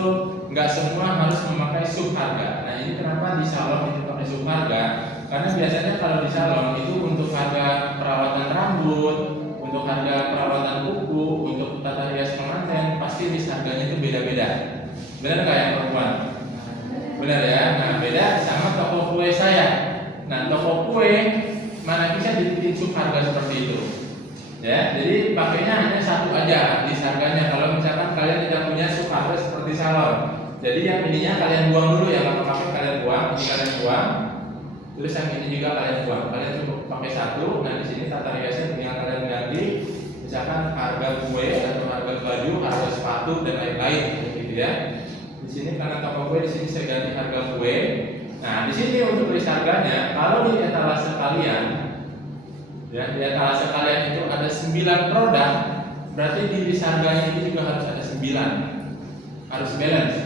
nggak semua harus memakai sub harga. Nah ini kenapa di salon itu pakai sub harga? Karena biasanya kalau di salon itu untuk harga perawatan rambut, untuk harga perawatan kuku, untuk tata rias pengantin, pasti list harganya itu beda-beda. Benar nggak ya perempuan? Benar ya. Nah beda sama toko kue saya. Nah toko kue mana bisa dibikin sub harga seperti itu? Ya, jadi pakainya hanya satu aja list harganya. Kalau misalkan kalian tidak punya sub harga seperti salon, jadi yang ininya kalian buang dulu ya, kalau pakai kalian buang, ini kalian buang. Terus yang ini juga kalian buang. Kalian cukup pakai satu. Nah di sini tata riasnya tinggal kalian ganti. Misalkan harga kue atau harga baju, harga sepatu dan lain-lain, gitu ya. Di sini karena toko kue, di sini saya ganti harga kue. Nah di sini untuk list harganya, kalau di etalase kalian, ya di etalase kalian itu ada 9 produk, berarti di list harganya itu juga harus ada 9, harus balance.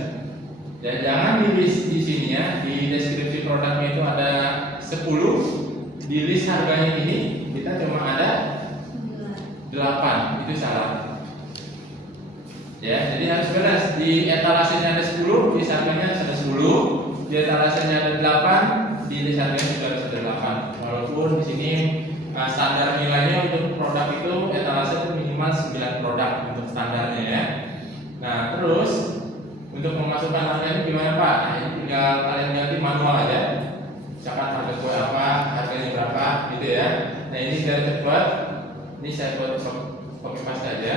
Dan jangan di list di sini ya, di deskripsi produknya itu ada 10, di list harganya ini kita cuma ada 8, itu salah. Ya, jadi harus balance. Di etalasenya ada 10, di list harganya ada 10, di etalasenya ada 8, di list harganya juga harus ada 8. Walaupun di sini standar nilainya untuk produk itu etalase itu minimal 9 produk untuk standarnya ya. Nah, terus untuk memasukkan harganya gimana Pak? Nah, ini tinggal kalian ganti manual aja. Misalkan harga kue apa, harganya berapa, gitu ya. Nah ini biar cepat, ini saya buat copy paste aja.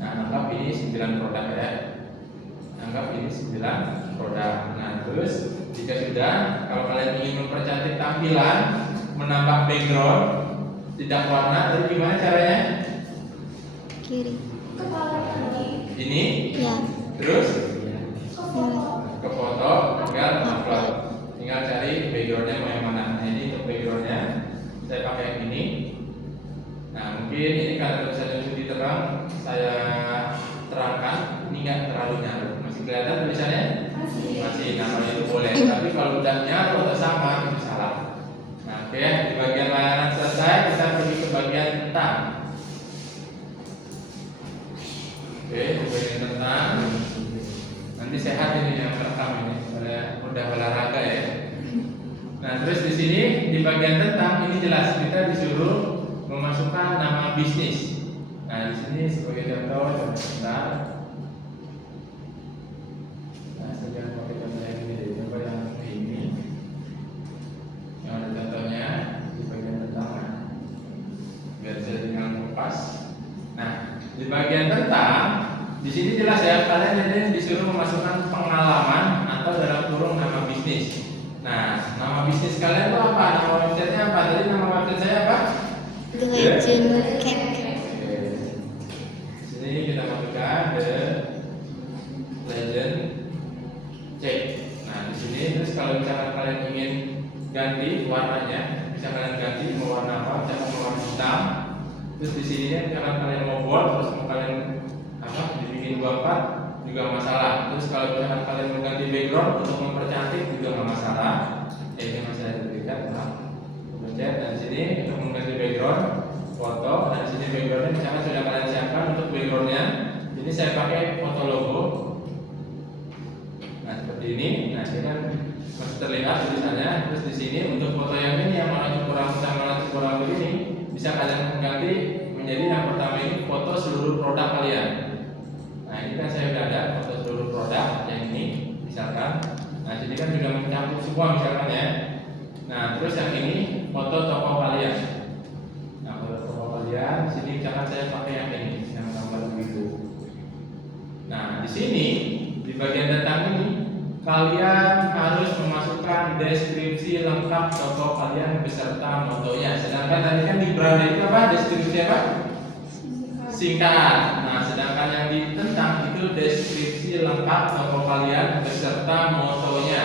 Nah, anggap ini 9 produk ya. Anggap ini 9 produk. Nah, terus jika sudah, kalau kalian ingin mempercantik tampilan, menambah background, tidak warna, jadi gimana caranya? Kiri. Ini, Ya. terus Hmm. ke foto, tinggal upload, tinggal cari backgroundnya mau yang mana. Nah ini untuk backgroundnya saya pakai yang ini. Nah mungkin ini karena tulisannya lebih terang, saya terangkan. Ini nggak terlalu nyaru. Masih kelihatan tulisannya? Masih. Namanya itu boleh. Tapi kalau udah nyaru atau sama itu salah. Nah oke, di bagian layanan selesai, kita pergi ke bagian tentang. Oke, di bagian tentang. Nanti sehat ini yang merekam ini, udah olahraga ya. Nah terus di sini di bagian tentang ini jelas kita disuruh memasukkan nama bisnis. Nah di sini sebagai contoh sebentar. Nah saya pakai contoh yang ini, coba yang ini. Yang ada contohnya di bagian tentang. Biar saya tinggal kupas. Nah di bagian tentang. Di sini jelas ya, kalian jadi disuruh memasukkan pengalaman atau dalam kurung nama bisnis. Nah, nama bisnis kalian itu apa? Nama websitenya apa? Tadi nama website saya apa? The Legend Cake. Sini kita masukkan The Legend Cake. Nah, di sini terus kalau misalkan kalian ingin ganti warnanya, bisa kalian ganti mau warna apa? Misalkan mau warna hitam. Terus di sini misalkan kalian mau bold, terus mau kalian dibikin 24 juga masalah. Terus kalau misalkan kalian mengganti background untuk mempercantik juga nggak masalah. Ini masih ada berikan, pencet dan sini untuk mengganti background foto. Dan di sini backgroundnya misalkan sudah kalian siapkan untuk backgroundnya. Ini saya pakai foto logo. Nah seperti ini. Nah ini kan masih terlihat tulisannya. Terus di sini untuk foto yang ini yang mana cukup rambut sama mana cukup rambut ini bisa kalian ganti menjadi yang pertama ini foto seluruh produk kalian. Nah ini kan saya udah ada foto seluruh produk yang ini misalkan. Nah sini kan sudah mencakup semua misalkan ya. Nah terus yang ini foto toko kalian. Nah foto toko kalian sini misalkan saya pakai yang ini yang gambar begitu. Nah di sini di bagian tentang ini kalian harus memasukkan deskripsi lengkap toko kalian beserta motonya. Sedangkan tadi kan di beranda itu apa deskripsi apa? Singkat. Nah, sedangkan yang ditentang itu deskripsi lengkap toko kalian beserta motonya.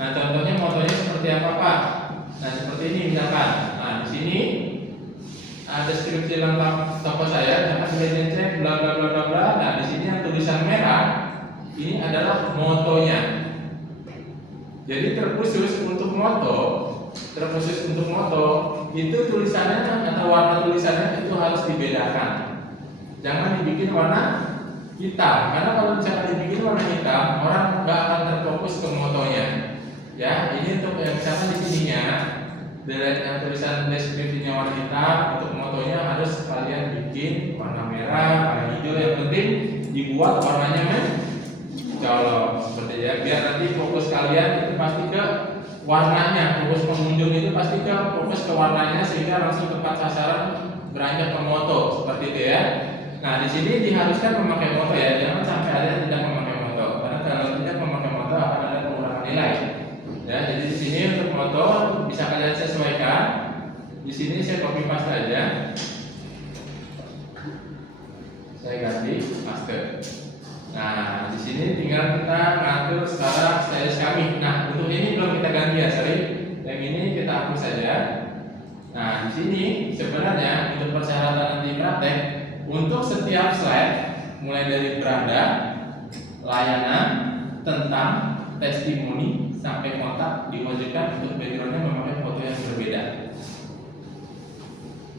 Nah, contohnya motonya seperti apa, Pak? Nah, seperti ini misalkan. Nah, di sini ada deskripsi lengkap toko saya, misalkan Legend Cake bla bla bla bla bla. Nah, di sini yang tulisan merah ini adalah motonya. Jadi terkhusus untuk moto itu tulisannya atau warna tulisannya itu harus dibedakan. Jangan dibikin warna hitam, karena kalau misalkan dibikin warna hitam, orang nggak akan terfokus ke motonya. Ya, ini untuk yang misalkan di sininya, dengan tulisan deskripsinya warna hitam, untuk motonya harus kalian bikin warna merah, warna hijau, yang penting dibuat warnanya mencolok seperti ya, biar nanti fokus kalian itu pasti ke warnanya, fokus pengunjung itu pasti ke fokus ke warnanya sehingga langsung tepat sasaran beranjak ke moto seperti itu ya. Nah, di sini diharuskan memakai moto ya, jangan sampai ada yang tidak memakai moto, karena kalau tidak memakai moto akan ada pengurangan nilai. Ya, jadi di sini untuk moto bisa kalian sesuaikan. Di sini saya copy paste aja. Saya ganti paste. Nah, di sini tinggal kita ngatur sekarang stylus kami. Nah, untuk ini belum kita ganti ya, sorry. Yang ini kita hapus saja. Nah, di sini sebenarnya untuk persyaratan nanti praktek, untuk setiap slide mulai dari beranda, layanan, tentang, testimoni sampai kontak diwajibkan untuk backgroundnya memakai foto yang berbeda.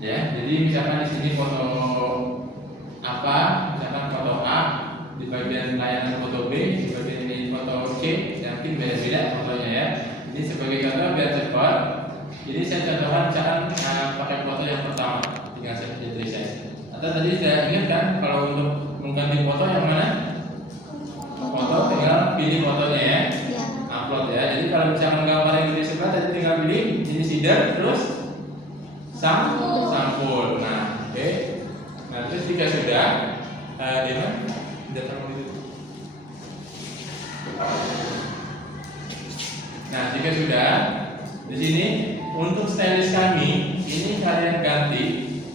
Ya, jadi misalkan di sini foto apa, misalkan foto A, di bagian layanan foto B, di bagian ini foto C, ya mungkin beda-beda fotonya ya. Ini sebagai contoh biar cepat. Jadi saya contohkan misalkan pakai foto yang pertama, tinggal saya pilih resize. Atau tadi saya ingatkan kalau untuk mengganti foto yang mana? Foto tinggal pilih fotonya ya. Ya. Upload ya. Jadi kalau misalkan gambar yang di sebelah tadi tinggal pilih jenis header terus sampul. Nah, oke. Nah, terus jika sudah dia datang itu. Nah, jika sudah di sini untuk stylus kami ini kalian ganti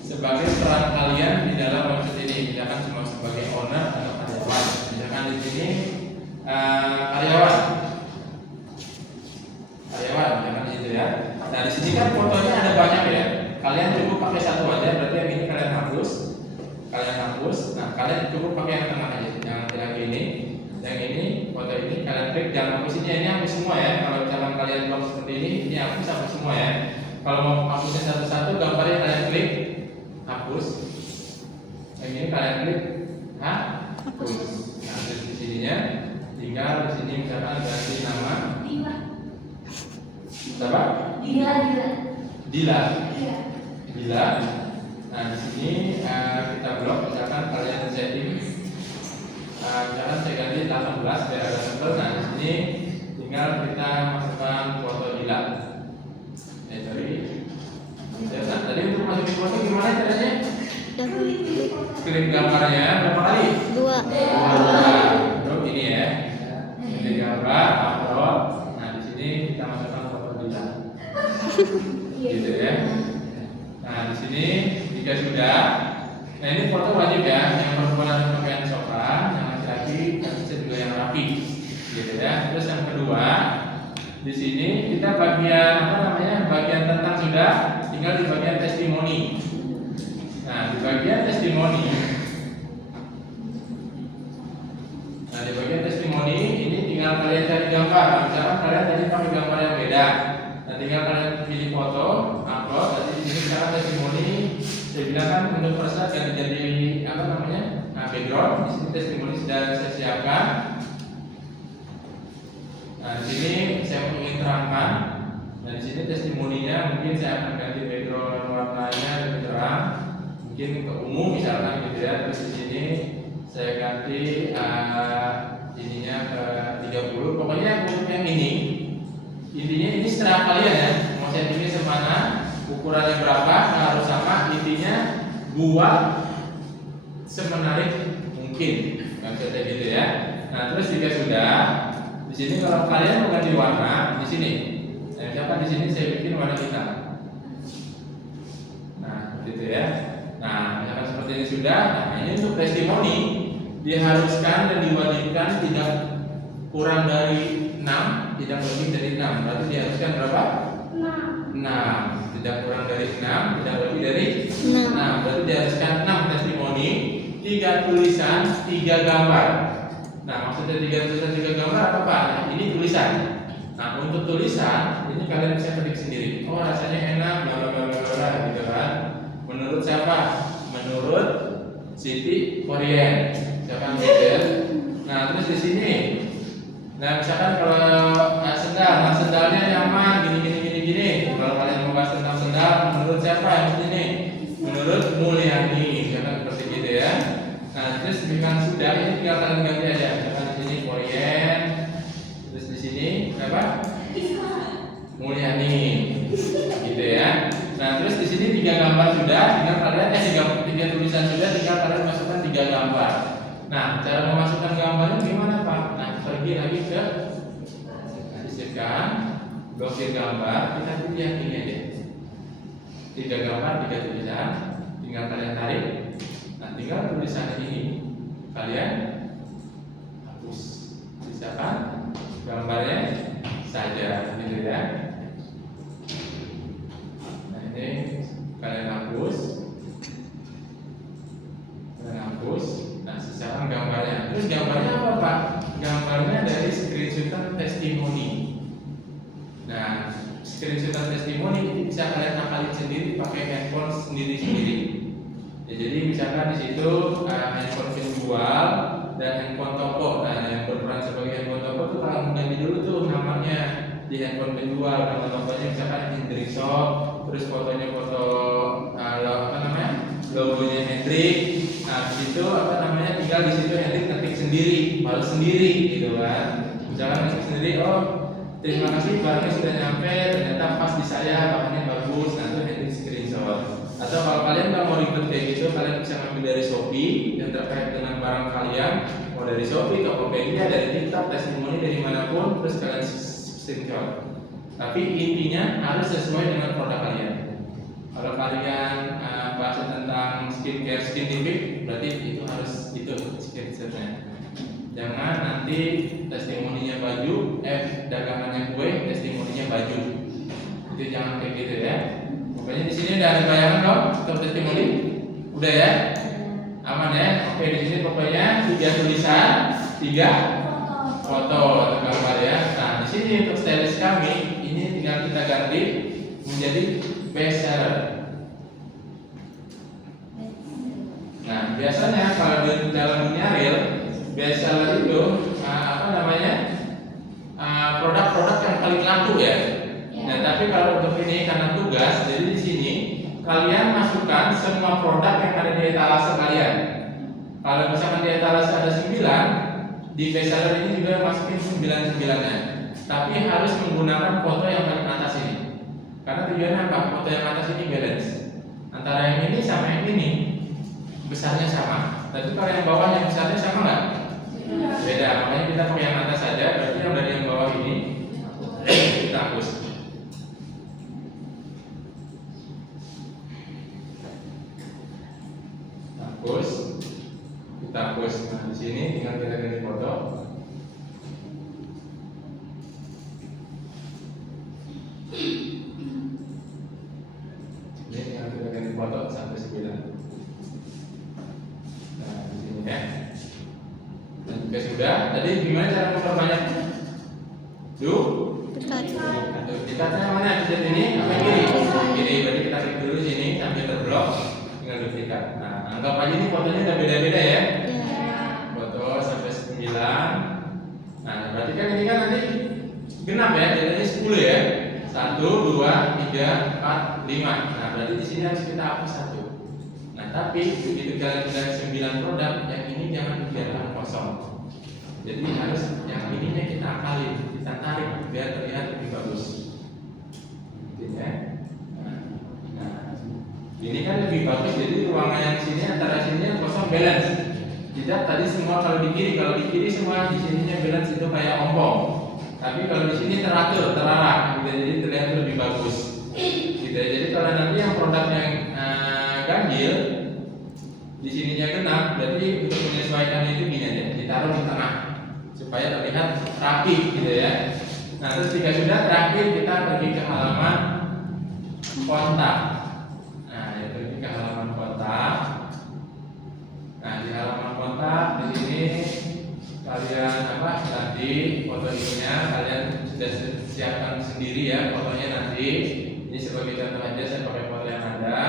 sebagai peran kalian di dalam website ini, misalkan cuma sebagai owner atau karyawan. Misalkan di sini karyawan, misalkan itu ya. Nah, di sini kan fotonya ada banyak ya. Kalian cukup pakai satu aja, berarti yang ini kalian hapus. Nah, kalian cukup pakai yang tengah aja, jangan yang ini. Yang ini, foto ini kalian klik, jangan hapus ini hapus semua ya. Kalau misalkan kalian blok seperti ini hapus semua ya. Kalau mau hapusnya satu-satu, gambarnya kalian klik, hapus. Yang ini kalian klik, hapus. Nah, terus di sininya, tinggal di sini misalkan ganti nama. Siapa? Dila. Nah, di sini kita blok, misalkan kalian setting. Misalkan saya ganti 18 biar agak tebal. Nah, di sini tinggal kita masukkan foto Dila. Nah, tadi untuk masukin foto gimana caranya? Klik gambarnya berapa kali? 2. Terus ini ya. Klik gambar, upload. Nah, di sini kita masukkan foto Dila. Gitu ya. Nah, di sini jika sudah, nah ini foto wajib ya, yang perempuan harus pakaian sopan, yang laki-laki bisa juga yang rapi, gitu ya. Terus yang kedua, di sini kita bagian tentang sudah, tinggal di bagian testimoni. Nah, di bagian testimoni, ini tinggal kalian cari gambar. Misalkan kalian tadi pakai gambar yang beda. Nah, tinggal kalian pilih foto, upload. Nanti di sini sekarang testimoni, saya bilang kan untuk persat jadi background. Di sini testimoni sudah saya siapkan. Nah, di sini saya ingin terangkan. Nah, di sini testimoninya mungkin saya akan ganti background warnanya lebih terang, mungkin ke umum misalkan gitu ya. Terus di sini saya ganti ininya ke 30. Pokoknya untuk yang ini intinya ini setelah kalian ya mau settingnya semana, ukurannya berapa, harus sama. Intinya buat semenarik mungkin, kan kayak gitu ya. Nah, terus jika sudah di sini kalau kalian mau ganti warna di sini, misalkan di sini saya bikin warna hitam. Nah, gitu ya. Nah, misalkan seperti ini sudah. Nah, ini untuk testimoni diharuskan dan diwajibkan tidak kurang dari 6, tidak lebih dari 6. Berarti diharuskan berapa? 6. Tidak kurang dari 6, tidak lebih dari 6. Berarti diharuskan 6 testimoni, 3 tulisan, 3 gambar. Nah, maksudnya 3 tulisan, 3 gambar apa Pak? Nah, ini tulisan. Nah, untuk tulisan ini kalian bisa ketik sendiri. Oh, rasanya enak, bla gitu kan. Menurut siapa? Menurut Siti Korean. misalkan gitu ya. Nah terus di sini, nah misalkan kalau sendal, nah sendalnya nyaman gini. Kalau kalian mau bahas tentang sendal, menurut siapa yang ini? Menurut Mulyani, misalkan seperti gitu ya. Nah terus dengan sudah ini tinggal kalian ganti aja. Misalkan di sini Korean, terus di sini apa? Mulyani, gitu ya. Nah terus di sini 3 gambar sudah, tinggal kalian tiga tulisan sudah, tinggal kalian masukkan 3 gambar. Nah cara memasukkan gambarnya gimana Pak? Nah pergi lagi ke sisipkan, blokir gambar, kita pilih yang ini aja. 3 gambar, 3 tulisan, tinggal kalian tarik. Nah tinggal tulisan ini kalian hapus, sisakan gambarnya saja, gitu ya. Ini kalian hapus. Nah sisakan gambarnya. Terus gambarnya apa Pak? Gambarnya dari screenshotan testimoni. Nah screenshotan testimoni ini bisa kalian akalin sendiri pakai handphone sendiri. Ya, jadi misalkan di situ handphone penjual dan handphone toko. Nah yang berperan sebagai handphone toko tuh kalau ganti dulu tuh namanya di handphone penjual. Nama tokonya misalkan Hendrik Shop. Terus fotonya foto logonya Hendrik. Nah disitu tinggal di situ Hendrik ketik sendiri, baru sendiri gitu kan. Misalkan ketik sendiri, oh terima kasih barangnya sudah nyampe, ternyata pas di saya, bahannya bagus. Nah itu Hendrik screenshot. Atau kalau kalian nggak mau ribet kayak gitu, kalian bisa ngambil dari Shopee yang terkait dengan barang kalian, mau dari Shopee, Tokopedia, dari TikTok, testimoni dari manapun, terus kalian screenshot. Tapi intinya harus sesuai dengan produk kalian. Kalau kalian bahas tentang skincare, skintific, berarti itu harus itu screenshotnya. Jangan nanti testimoninya baju, dagangannya kue, testimoninya baju. Itu jangan kayak gitu ya. Pokoknya di sini udah ada bayangan dong untuk testimoni. Udah ya? Aman ya? Oke, di sini pokoknya 3 tulisan, 3 foto atau gambar ya. Nah, di sini untuk stylist kami ini tinggal kita ganti menjadi bestseller. Nah, biasanya kalau di dalam dunia real, bestseller itu produk-produk yang paling laku ya. Nah, tapi kalau untuk ini karena tugas, jadi di sini kalian masukkan semua produk yang ada di etalase kalian. Kalau misalkan di etalase ada 9, di bestseller ini juga masukin 9-9-nya. Tapi harus menggunakan foto yang paling atas ini. Karena tujuannya apa? Foto yang atas ini balance antara yang ini sama yang ini, besarnya sama. Tapi kalau yang bawah yang besarnya sama nggak? Beda. Makanya kita pakai yang atas saja. Berarti yang dari yang bawah ini kita hapus. Kita hapus. Nah di sini tinggal kita ganti foto. Ini tinggal kita ganti foto sampai 9. Nah di sini ya. Dan juga sudah. Tadi gimana cara memperbanyaknya? Kita mana? Di sini apa kiri? Kiri. Berarti kita klik dulu sini sampai terblok. Tinggal duplikat. Nah anggap aja ini fotonya udah beda-beda ya. Foto sampai 9. Nah berarti kan ini kan nanti genap ya, jadinya 10 ya. 1, 2, 3, 4, 5. Nah berarti di sini harus kita hapus 1. Nah tapi begitu kalian sudah 9 produk, yang ini jangan dibiarkan kosong. Jadi harus yang ininya kita akalin, kita tarik biar terlihat lebih bagus. Gitu ya. Nah, ini kan lebih bagus. Jadi ruangan yang sini antara sini kosong balance. Tidak tadi semua kalau di kiri semua di sininya balance itu kayak ompong. Tapi kalau di sini teratur, terarah, gitu, jadi terlihat lebih bagus. Gitu. Jadi kalau nanti yang produknya ganjil, di sininya genap, berarti untuk menyesuaikan itu gini aja, ditaruh di tengah supaya terlihat rapi, gitu ya. Nah terus jika sudah terakhir kita pergi ke halaman kontak. Nah pergi ke halaman kontak. Nah di halaman kontak di sini kalian nanti foto ininya kalian sudah siapkan sendiri ya fotonya nanti. Ini sebagai contoh aja saya pakai foto yang ada.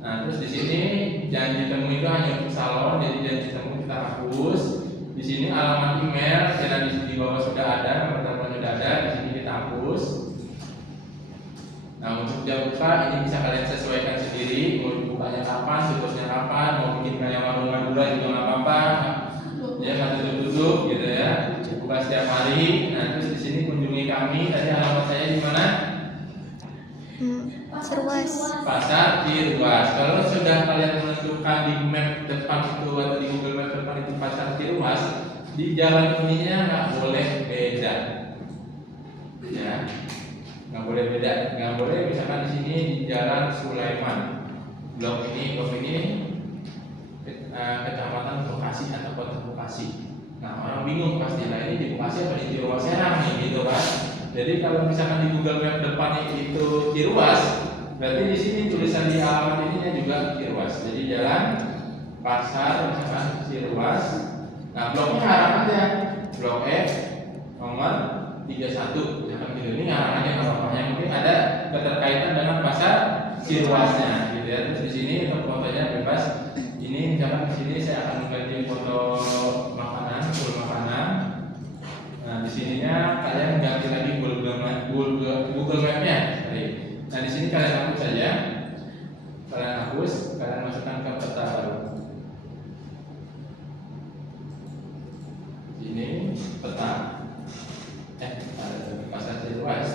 Nah terus di sini janji temu itu hanya untuk salon, jadi janji temu kita hapus. sini alamat email dan di bawah sudah ada, nomor telepon sudah ada. Di sini kita hapus. Nah, untuk jam buka ini bisa kalian sesuaikan sendiri. Mau bukanya kapan, tutupnya kapan, mau bikin kayak warung Madura juga nggak apa-apa. Ya nggak tutup-tutup gitu ya. Buka setiap hari. Nah, terus di sini kunjungi kami. Tadi alamat saya di mana? Cirwas. Pasar Cirwas. Kalau sudah kalian menentukan di map depan itu atau di Google Map depan itu Pasar Cirwas, di jalan ininya nggak boleh beda. Ya, nggak boleh beda. Nggak boleh misalkan di sini di Jalan Sulaiman. Blok ini Kecamatan Bekasi atau Kota Bekasi. Nah, orang bingung pasti lah ini di Bekasi apa di Cirwas Serang nih gitu kan. Jadi kalau misalkan di Google Map depannya itu Cirwas, berarti di sini tulisan di alamat ininya juga Cirwas. Jadi jalan Pasar misalkan Cirwas. Nah, bloknya arah aja. Blok F nomor 31. Misalkan gitu ini arah aja kalau yang penting ada keterkaitan dengan pasar Cirwasnya gitu ya. Terus di sini untuk fotonya bebas. Ini misalkan di sini saya akan mengganti foto makanan, full makanan. Nah, di sininya kalian ganti lagi Google Map-nya. Nah, di sini kalian hapus saja. Kalian hapus, kalian masukkan ke peta baru. Ini peta. Ada Pasar Cirwas.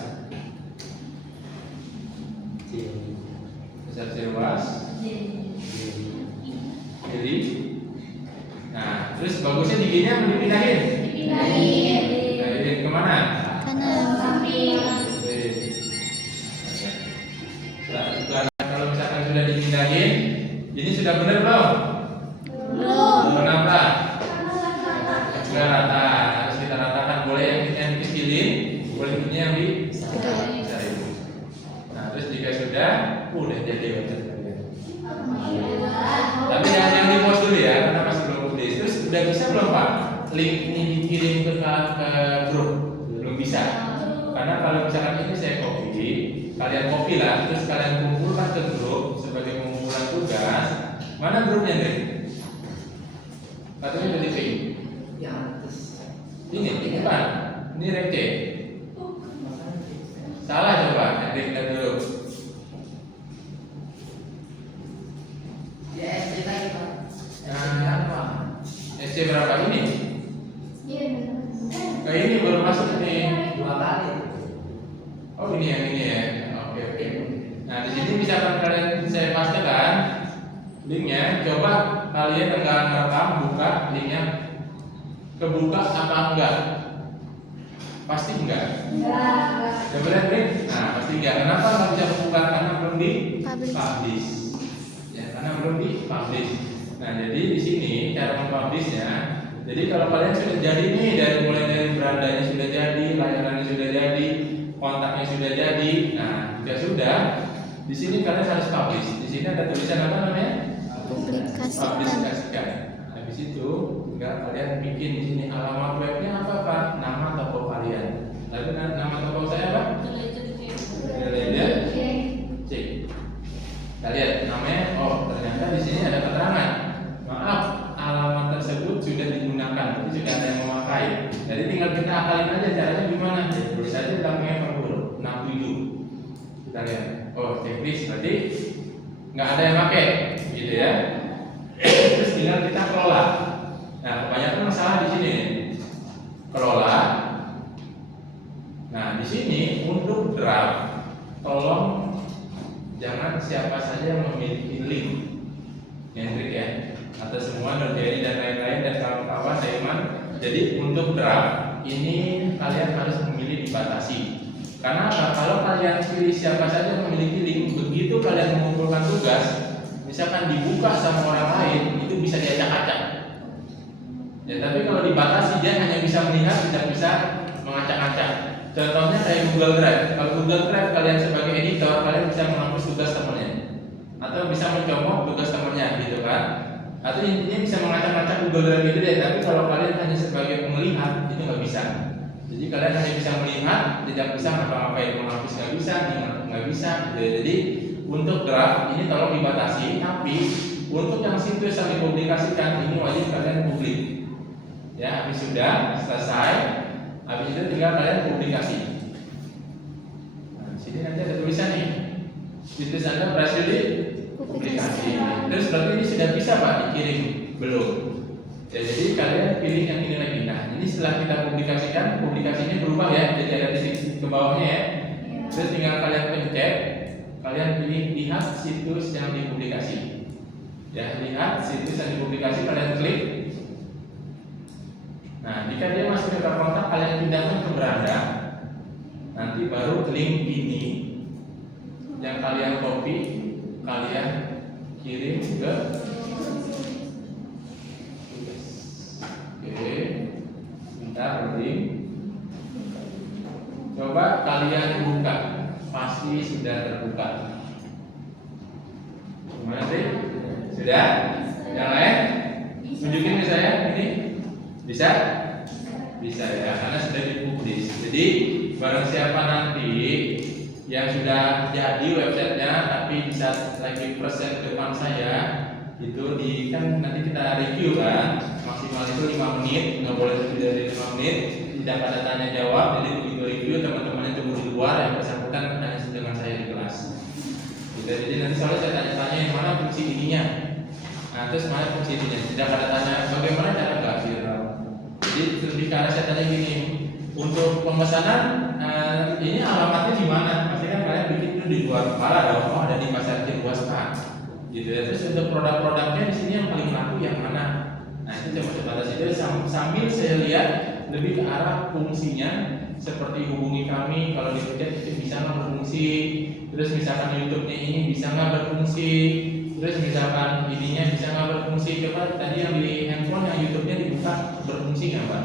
Pasar Cirwas. Jadi, nah, terus bagusnya giginya mau dipindahin. Pindahin kemana? Kanan. Kalau misalkan sudah dipindahin, ini sudah benar belum? Belum. Kenapa? Sudah rata. Harus kita ratakan. Boleh yang dikecilin, boleh yang dibesar. Nah, terus jika sudah, udah jadi website kalian. Tapi jangan di post dulu ya, karena masih belum update. Terus udah bisa belum Pak? Link ini dikirim ke grup? Belum bisa. Karena kalau misalkan ini saya copy, kalian copy lah, terus kalian kumpulkan ke grup sebagai pengumpulan tugas. Mana grupnya nih? Katanya udah di ping. Ini Pak. Ini rek C. Salah coba, nanti kita dulu. SC berapa ini? Kayak ini baru masuk nih. 2 kali. Oh ini yang ini ya. Oke. Nah di sini misalkan kalian saya pastikan linknya, coba kalian enggak ngerekam buka linknya, kebuka apa enggak? Pasti enggak. Coba lihat link. Nah pasti enggak. Kenapa nggak bisa kebuka? Karena belum di publish. Ya karena belum di publish. Nah jadi di sini cara mempublishnya. Jadi kalau kalian sudah jadi nih mulai dari berandanya sudah jadi, layanannya sudah jadi, kontaknya sudah jadi. Nah, jika sudah, di sini kalian harus publish. Di sini ada tulisan apa namanya? Publikasikan. Habis itu, tinggal kalian bikin di sini alamat webnya apa Pak? Nama toko kalian. Lalu nama toko saya apa? Cek. Kalian namanya, oh ternyata di sini ada keterangan. Maaf, alamat tersebut sudah digunakan, jadi sudah ada yang memakai. Jadi tinggal kita akalin aja caranya gimana. Tulis aja belakangnya Formula 67. Kita lihat. Oh, checklist berarti nggak ada yang pakai, gitu ya. Terus tinggal kita kelola. Nah, kebanyakan masalah di sini. Kelola. Nah, di sini untuk draft, tolong jangan siapa saja yang memiliki link. Yang ya. Atau semua Nurjani dan lain-lain dan kawan-kawan Daiman. Jadi untuk draft ini kalian harus memilih dibatasi. Karena kalau kalian pilih siapa saja memiliki link, begitu kalian mengumpulkan tugas, misalkan dibuka sama orang lain, itu bisa diacak-acak. Ya, tapi kalau dibatasi dia hanya bisa melihat, tidak bisa mengacak-acak. Contohnya kayak Google Drive. Kalau Google Drive kalian sebagai editor, kalian bisa menghapus tugas temannya, atau bisa mencomot tugas temannya, gitu kan? Atau intinya bisa mengacak-acak Google Drive gitu deh. Tapi kalau kalian hanya sebagai pemelihat itu nggak bisa. Jadi kalian hanya bisa melihat, tidak bisa ngapa-ngapain, menghapus nggak bisa, nggak bisa. Jadi untuk draft ini tolong dibatasi. Tapi untuk yang situs yang dipublikasikan ini wajib kalian publik. Ya, habis sudah selesai, habis itu tinggal kalian publikasi. Nah, di sini nanti ada tulisan nih, situs Anda berhasil dipublikasi. Terus berarti ini sudah bisa Pak dikirim? Belum. Ya, jadi kalian pilih yang ini lagi. Nah, ini setelah kita publikasikan, publikasinya berubah ya, jadi ada titik ke bawahnya ya. Terus tinggal kalian pencet, kalian pilih lihat situs yang dipublikasi. Ya, lihat situs yang dipublikasi, kalian klik. Nah, jika dia masuk ke kontak, kalian pindahkan ke beranda. Nanti baru link ini yang kalian copy, kalian kirim ke. Oke, bentar loading. Coba kalian buka, pasti sudah terbuka. Gimana sih? Sudah? Yang lain? Tunjukin ke saya ini. Bisa? Bisa ya, karena sudah dipublish. Jadi barang siapa nanti yang sudah jadi websitenya tapi bisa lagi present ke depan saya, itu di kan nanti kita review kan, maksimal itu 5 menit, nggak boleh lebih dari 5 menit, tidak ada tanya jawab. Jadi begitu review teman-temannya tunggu di luar, yang bersangkutan tanya dengan saya di kelas. Jadi nanti soalnya saya tanya-tanya yang mana fungsi ininya. Nah, terus mana fungsi ininya? Tidak ada tanya bagaimana cara nggak viral. Jadi lebih ke arah saya tanya gini, untuk pemesanan ini alamatnya di mana? Pasti kan kalian bikin itu di luar kepala dong. Oh, ada di pasar Ciruas Pak. Gitu ya. Terus untuk produk-produknya di sini yang paling laku yang mana? Nah, itu coba sebatas itu sambil saya lihat lebih ke arah fungsinya, seperti hubungi kami kalau dipencet itu bisa nggak berfungsi. Terus misalkan YouTube-nya ini bisa nggak berfungsi. Terus misalkan ininya bisa nggak berfungsi. Coba tadi yang di handphone yang YouTube-nya dibuka berfungsi nggak Pak?